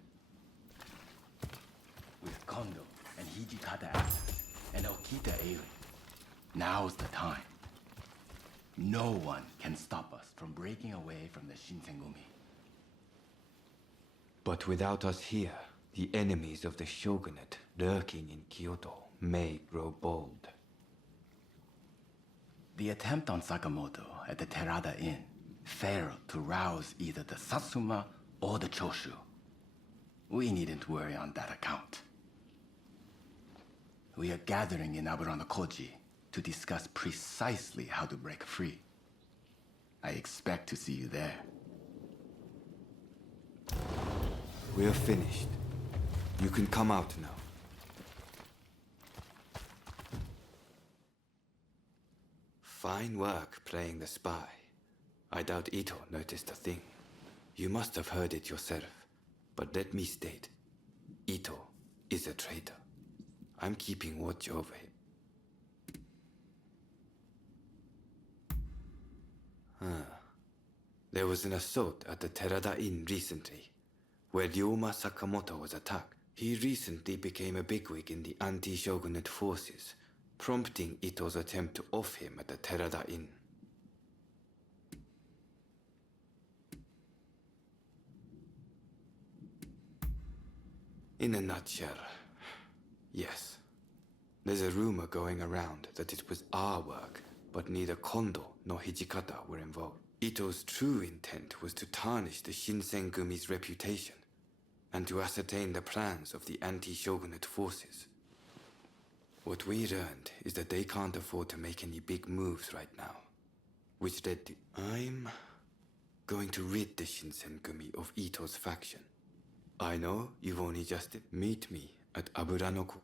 With Kondo and Hijikata absent, and Okita ailing, now's the time. No one can stop us from breaking away from the Shinsengumi. But without us here, the enemies of the Shogunate lurking in Kyoto may grow bold. The attempt on Sakamoto at the Terada Inn failed to rouse either the Satsuma or the Choshu. We needn't worry on that account. We are gathering in Aburano-Koji to discuss precisely how to break free. I expect to see you there. We're finished. You can come out now. Fine work playing the spy. I doubt Ito noticed a thing. You must have heard it yourself. But let me state, Ito is a traitor. I'm keeping watch over him. There was an assault at the Terada Inn recently, where Ryoma Sakamoto was attacked. He recently became a bigwig in the anti-Shogunate forces, prompting Ito's attempt to off him at the Terada Inn. In a nutshell, yes. There's a rumor going around that it was our work, but neither Kondo nor Hijikata were involved. Ito's true intent was to tarnish the Shinsengumi's reputation, and to ascertain the plans of the anti-Shogunate forces. What we learned is that they can't afford to make any big moves right now, which led to... I'm going to rid the Shinsengumi of Ito's faction. I know you've only just... Meet me at Aburano-Ko.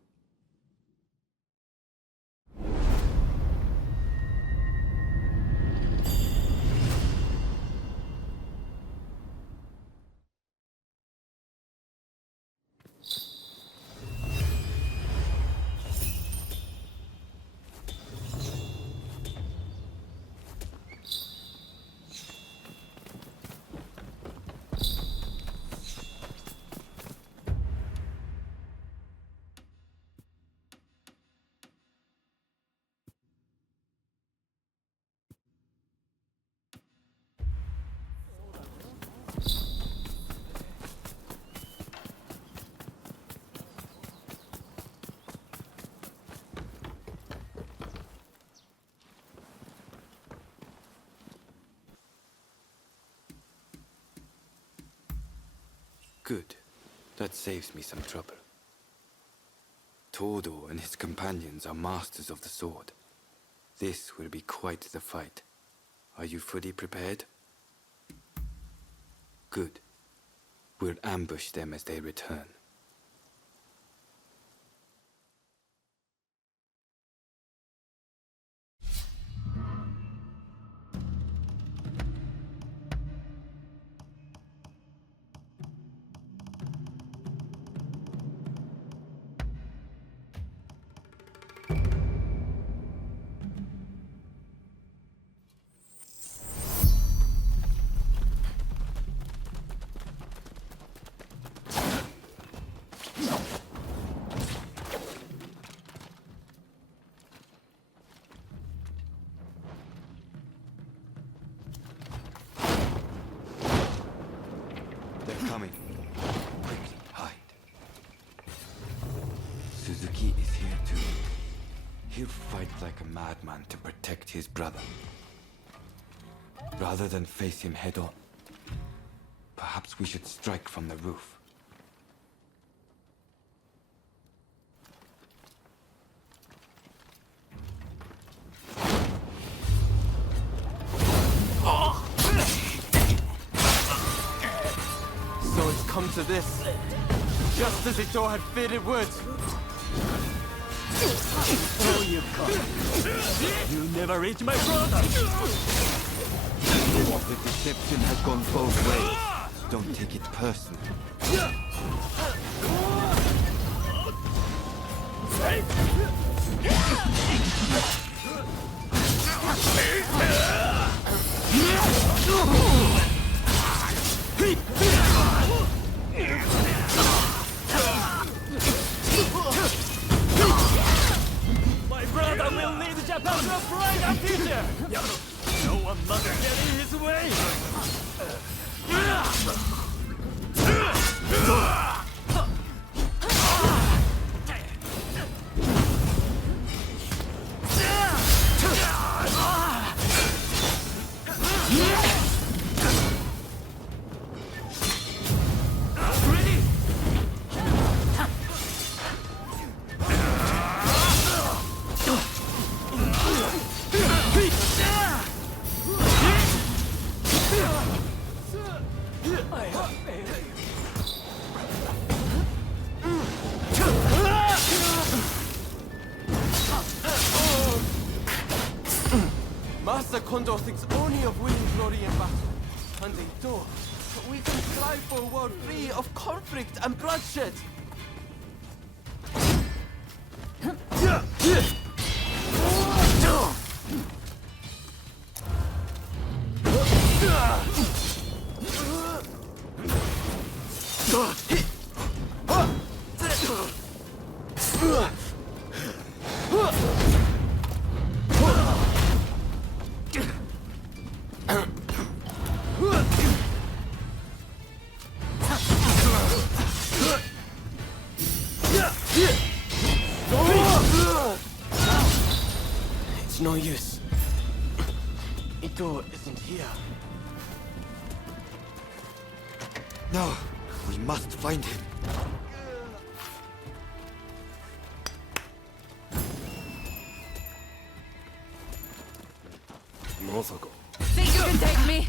Good. That saves me some trouble. Todo and his companions are masters of the sword. This will be quite the fight. Are you fully prepared? Good. We'll ambush them as they return. Coming. Quickly, hide. Suzuki is here too. He'll fight like a madman to protect his brother. Rather than face him head on, perhaps we should strike from the roof. Come to this, just as Ito had feared it would. Oh, you cunt. You never reach my brother. The deception has gone both ways. Don't take it personally. My brother will lead Japan to a brighter future! No one must get in his way! Master Kondo thinks only of winning glory in battle. And they do. But we can strive for a world free of conflict and bloodshed. It's no use. Ito isn't here. No, we must find him. Think you can take me?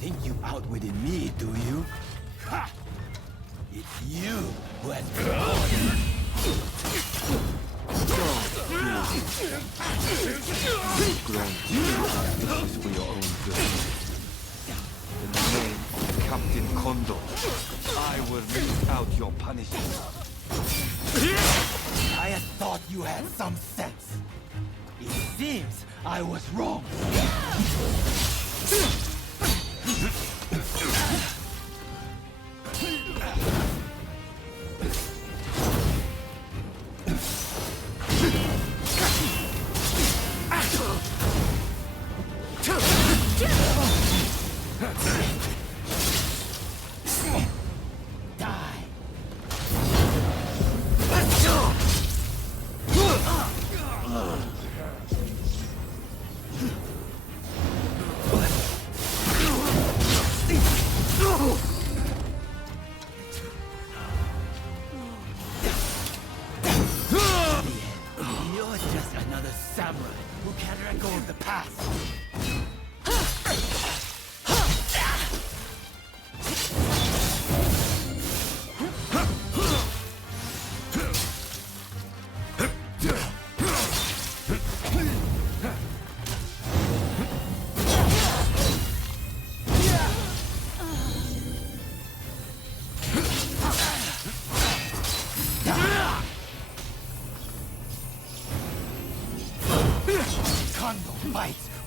Think you outwitted me, do you? Ha! It's you who has been Grant this is for your own good. In the name of Captain Kondo, I will mete out your punishment. I had thought you had some sense. It seems I was wrong.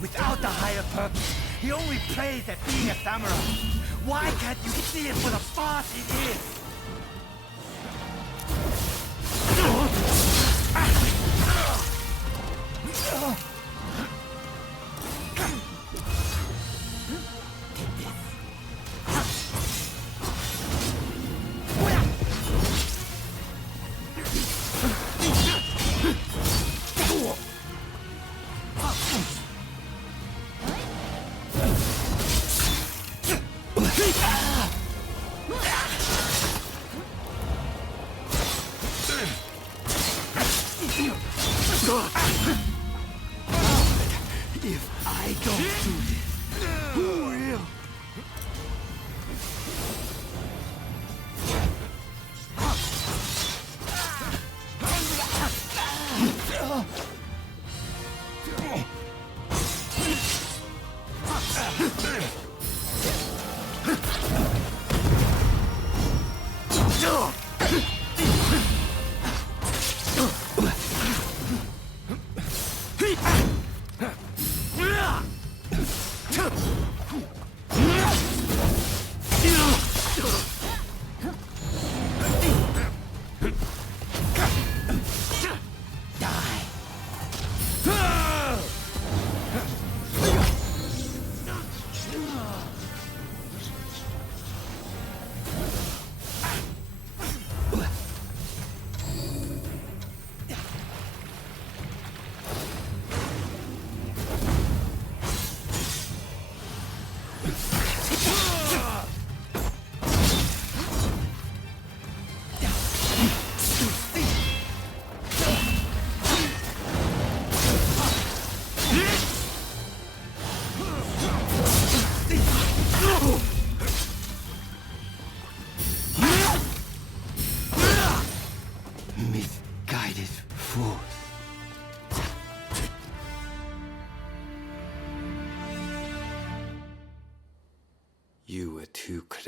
Without a higher purpose, he only plays at being a samurai. Why can't you see it for the farce it is? Take this.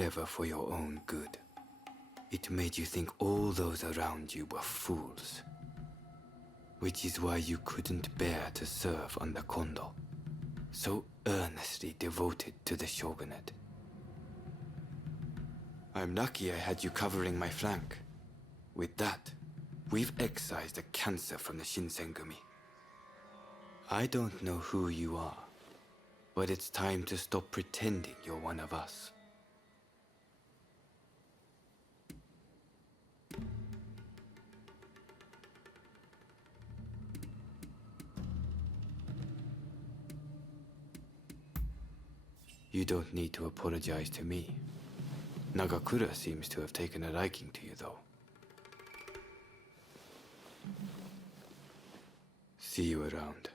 clever for your own good. It made you think all those around you were fools. Which is why you couldn't bear to serve under Kondo, so earnestly devoted to the Shogunate. I'm lucky I had you covering my flank. With that, we've excised a cancer from the Shinsengumi. I don't know who you are, but it's time to stop pretending you're one of us. You don't need to apologize to me. Nagakura seems to have taken a liking to you, though. See you around.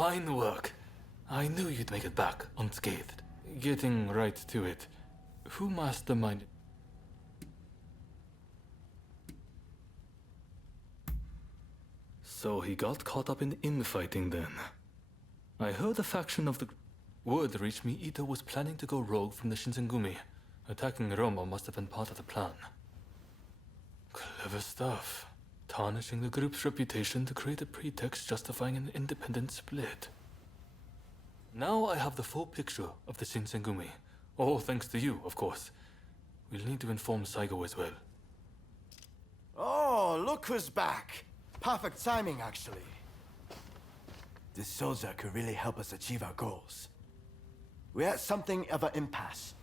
Fine work. I knew you'd make it back unscathed. Getting right to it, who masterminded? So he got caught up in infighting then. I heard a faction of the... Word reached me Ito was planning to go rogue from the Shinsengumi. Attacking Roma must have been part of the plan. Clever stuff. Tarnishing the group's reputation to create a pretext justifying an independent split. Now I have the full picture of the Shinsengumi. All thanks to you, of course. We'll need to inform Saigo as well. Oh, look who's back. Perfect timing, actually. This soldier could really help us achieve our goals. We're at something of an impasse.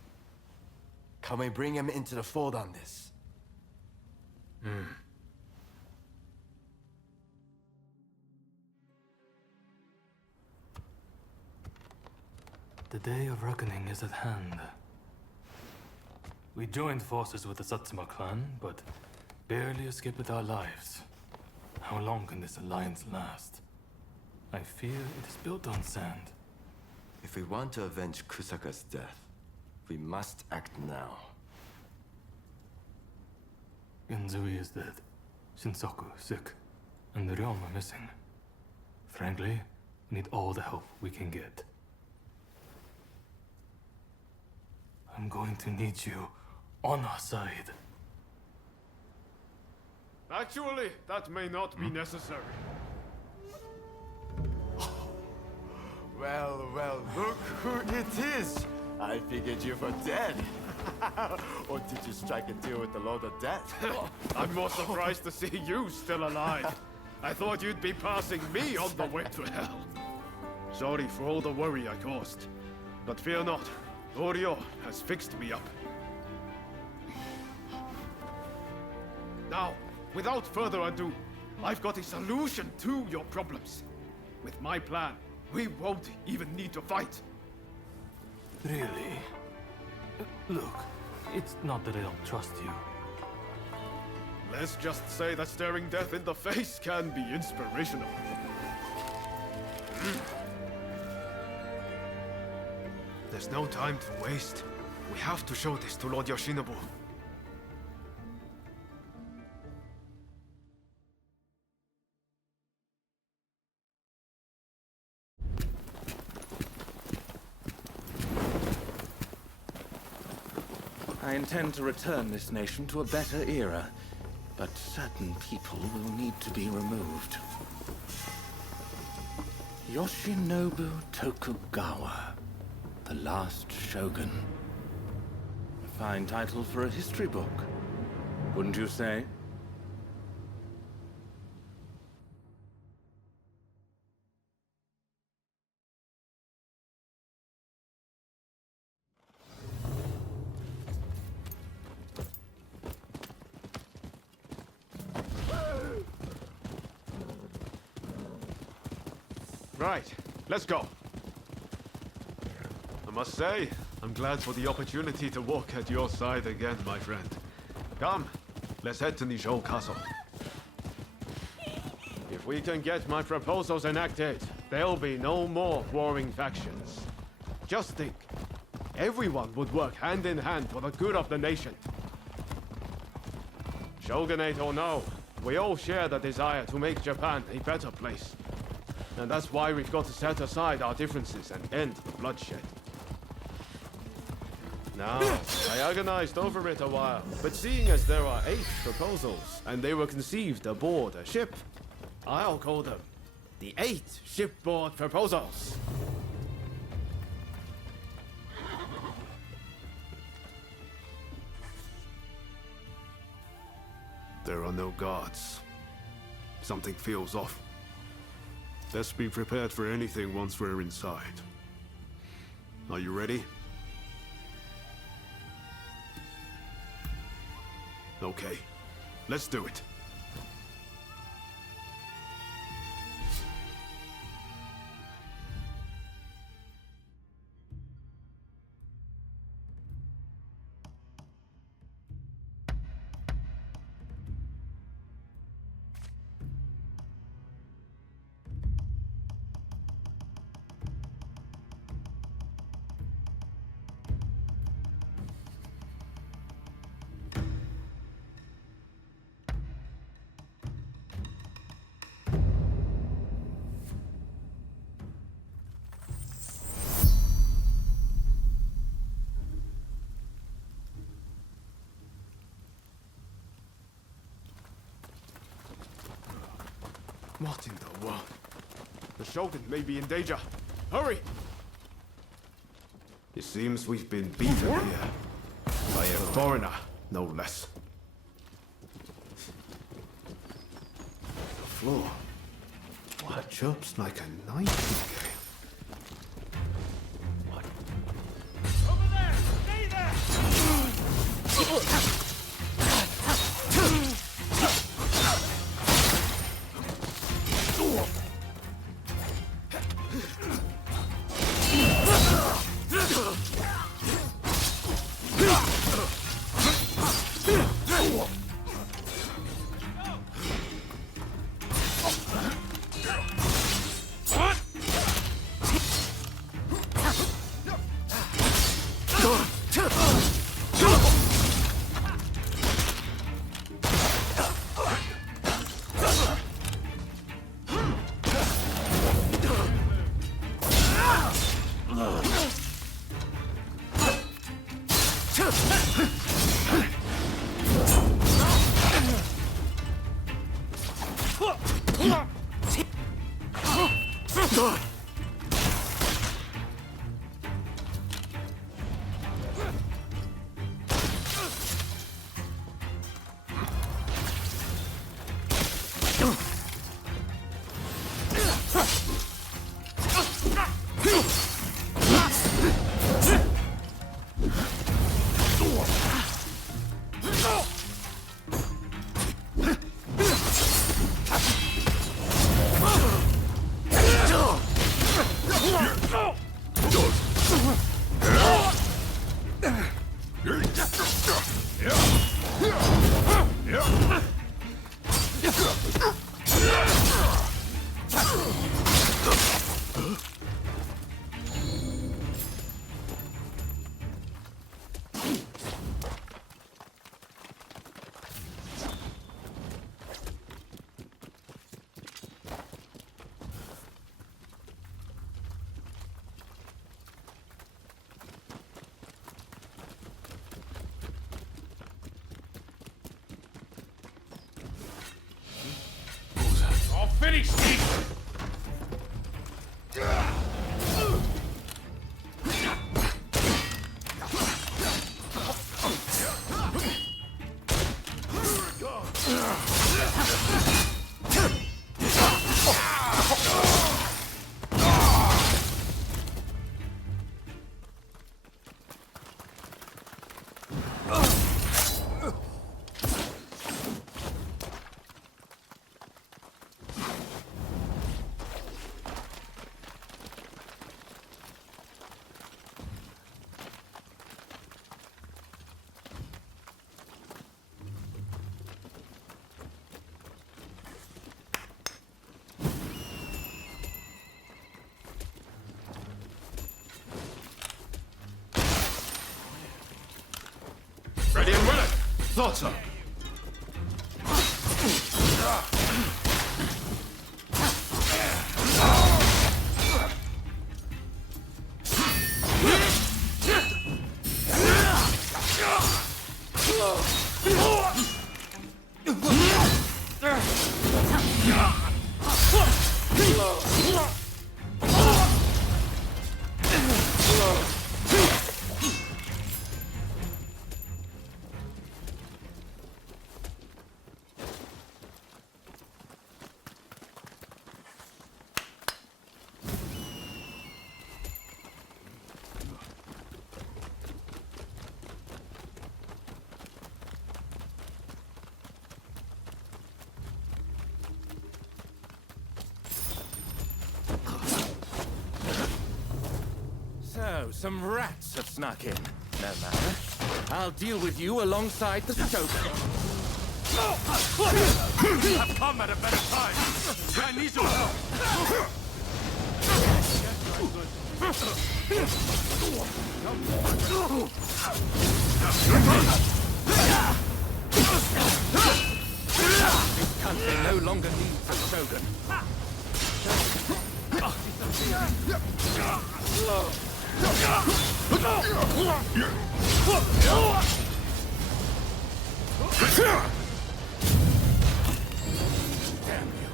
Can we bring him into the fold on this? The day of reckoning is at hand. We joined forces with the Satsuma clan, but barely escaped with our lives. How long can this alliance last? I fear it is built on sand. If we want to avenge Kusaka's death, we must act now. Genzui is dead, Shinsaku sick, and the Ryoma missing. Frankly, we need all the help we can get. I'm going to need you on our side. Actually, that may not be necessary. Well, well, look who it is! I figured you were dead. Or did you strike a deal with the Lord of Death? I'm more surprised to see you still alive. I thought you'd be passing me on the way to hell. Sorry for all the worry I caused. But fear not, Oryo has fixed me up. Now, without further ado, I've got a solution to your problems. With my plan, we won't even need to fight. Really? Look, it's not that I don't trust you. Let's just say that staring death in the face can be inspirational. There's no time to waste. We have to show this to Lord Yoshinobu. I intend to return this nation to a better era, but certain people will need to be removed. Yoshinobu Tokugawa, the last shogun. A fine title for a history book, wouldn't you say? Right, let's go. I must say, I'm glad for the opportunity to walk at your side again, my friend. Come, let's head to Nijou Castle. If we can get my proposals enacted, there'll be no more warring factions. Just think, everyone would work hand in hand for the good of the nation. Shogunate or no, we all share the desire to make Japan a better place. And that's why we've got to set aside our differences and end the bloodshed. Now, I agonized over it a while, but seeing as there are 8 proposals, and they were conceived aboard a ship, I'll call them the 8 shipboard proposals. There are no guards. Something feels off. Let's be prepared for anything once we're inside. Are you ready? Okay, let's do it. What in the world? The Shogun may be in danger. Hurry! It seems we've been beaten here. By a foreigner, no less. The floor. What chirps like a nightingale? What? Over there! Stay there! finish this! Ready and willing. Thought so. So, some rats have snuck in. No matter. I'll deal with you alongside the Shogun. I've come at a better time! I need your help! This country no longer needs a Shogun. Damn you.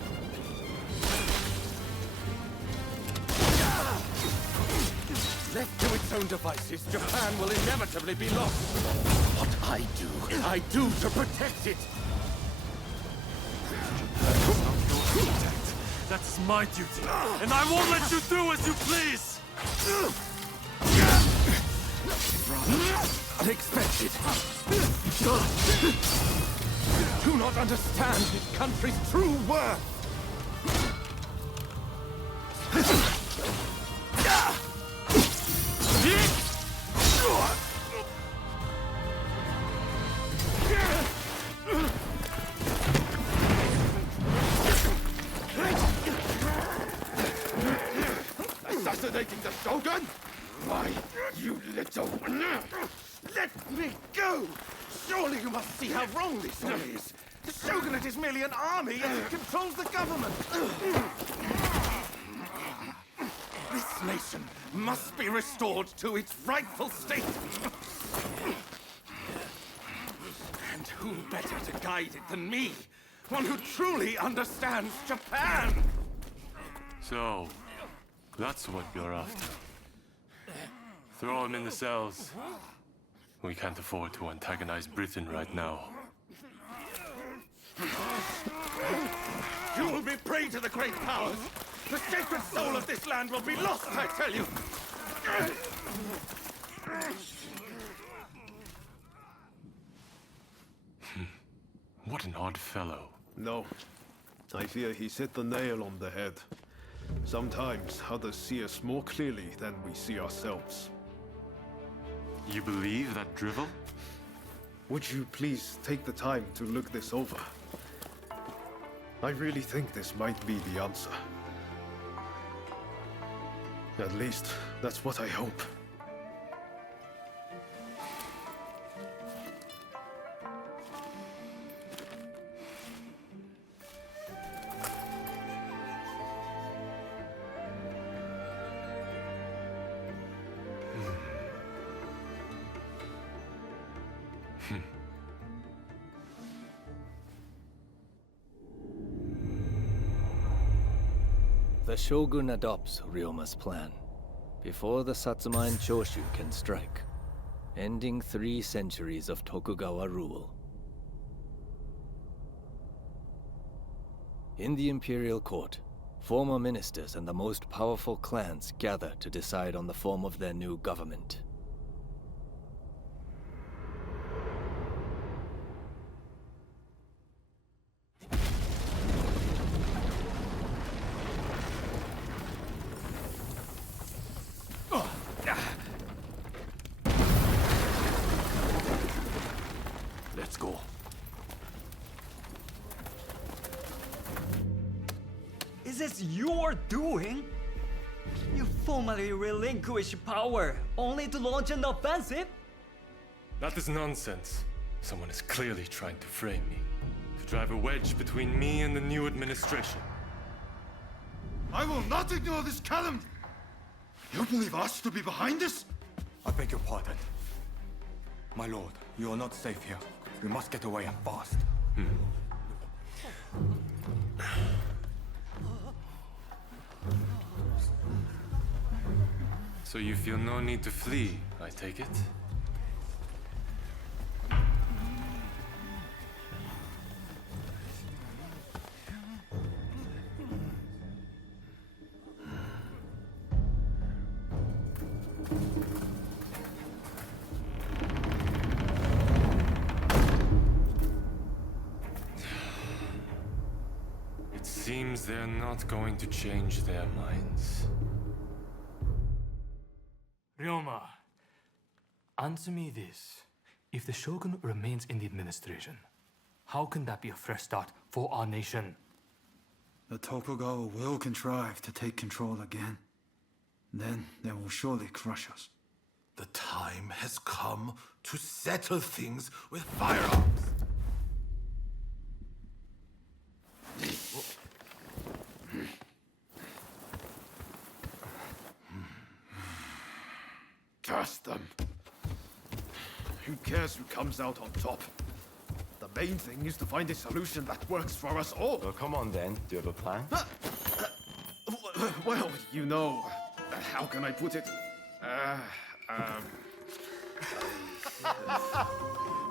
Left to its own devices, Japan will inevitably be lost. What I do to protect it. That's my duty, and I won't let you do as you please! Unexpected. Do not understand this country's true worth. Assassinating the Shogun? Why, you little... Let me go! Surely you must see how wrong this all is. The Shogunate is merely an army and it controls the government. This nation must be restored to its rightful state. And who better to guide it than me? One who truly understands Japan! So, that's what you're after. Throw him in the cells. We can't afford to antagonize Britain right now. You will be prey to the great powers! The sacred soul of this land will be lost, I tell you! What an odd fellow. No. I fear he's hit the nail on the head. Sometimes others see us more clearly than we see ourselves. You believe that drivel? Would you please take the time to look this over? I really think this might be the answer. At least, that's what I hope. The Shogun adopts Ryoma's plan before the Satsuma and Choshu can strike, ending 3 centuries of Tokugawa rule. In the imperial court, former ministers and the most powerful clans gather to decide on the form of their new government. Let's go. Is this your doing? You formally relinquish power only to launch an offensive? That is nonsense. Someone is clearly trying to frame me, to drive a wedge between me and the new administration. I will not ignore this calumny! You believe us to be behind this? I beg your pardon. My lord, you are not safe here. We must get away and fast. So you feel no need to flee, I take it? It seems they're not going to change their minds. Ryoma, answer me this. If the Shogun remains in the administration, how can that be a fresh start for our nation? The Tokugawa will contrive to take control again. Then they will surely crush us. The time has come to settle things with firearms. Curse them. Who cares who comes out on top? The main thing is to find a solution that works for us all. Well, come on then. Do you have a plan? Well, you know, how can I put it?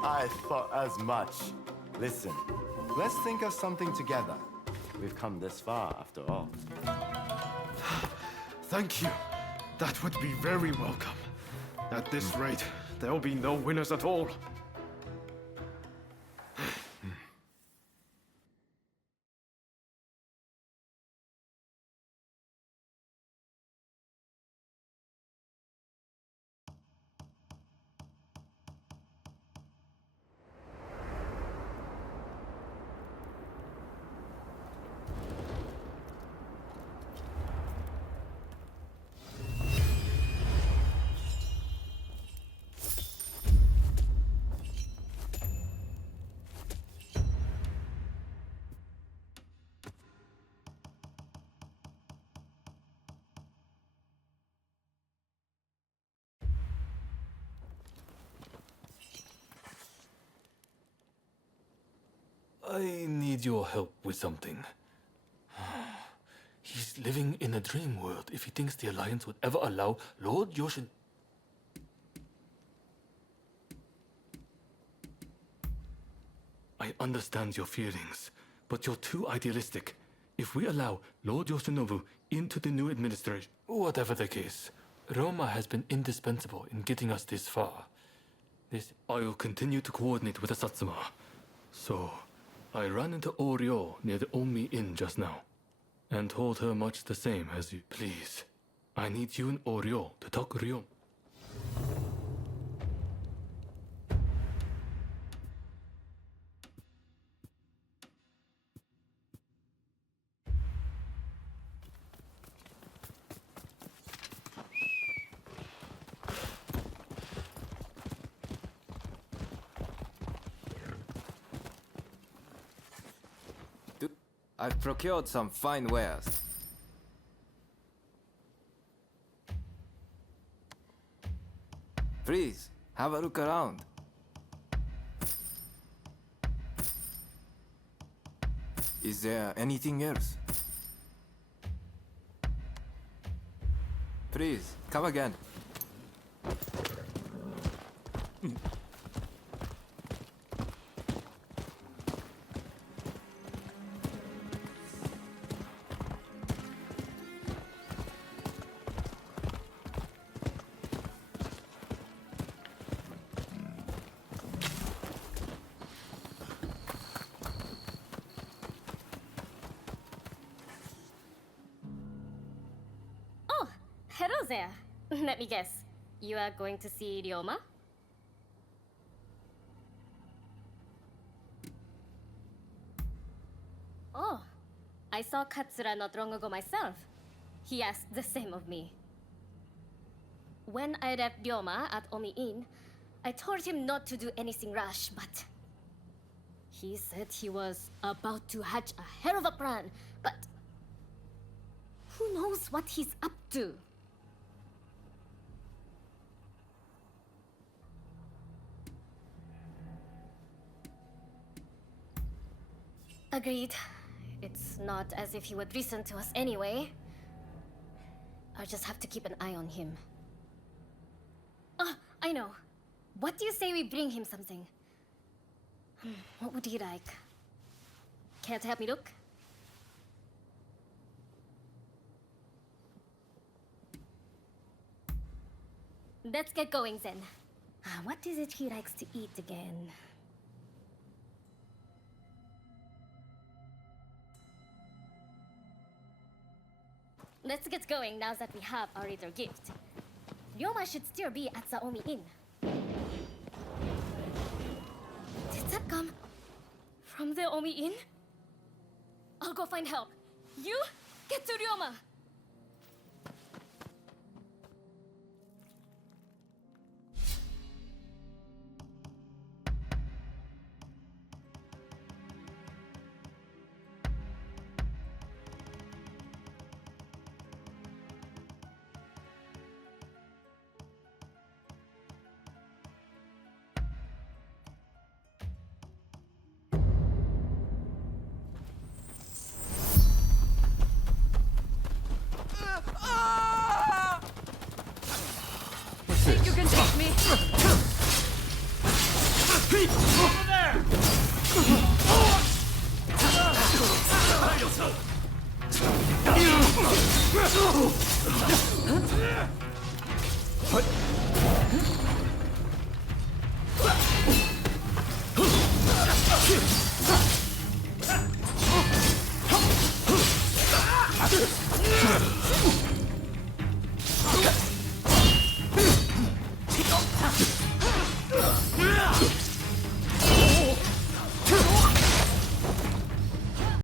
I thought as much. Listen, let's think of something together. We've come this far, after all. Thank you. That would be very welcome. At this rate, there'll be no winners at all. I need your help with something. He's living in a dream world if he thinks the Alliance would ever allow Lord Yoshin... I understand your feelings, but you're too idealistic. If we allow Lord Yoshinobu into the new administration... Whatever the case, Roma has been indispensable in getting us this far. I will continue to coordinate with the Satsuma. So, I ran into Oryo near the Omi Inn just now, and told her much the same as you. Please, I need you and Oryo to talk Ryo. I've procured some fine wares. Please, have a look around. Is there anything else? Please, come again. Hello there. Let me guess. You are going to see Ryoma? Oh, I saw Katsura not long ago myself. He asked the same of me. When I left Ryoma at Omi Inn, I told him not to do anything rash, but he said he was about to hatch a hell of a plan, but who knows what he's up to? Agreed. It's not as if he would listen to us anyway. I'll just have to keep an eye on him. Ah, I know. What do you say we bring him something? What would he like? Care to help me look? Let's get going then. What is it he likes to eat again? Let's get going now that we have our little gift. Ryoma should still be at the Omi Inn. Did that come from the Omi Inn? I'll go find help. You get to Ryoma! Think you can take me? Over there!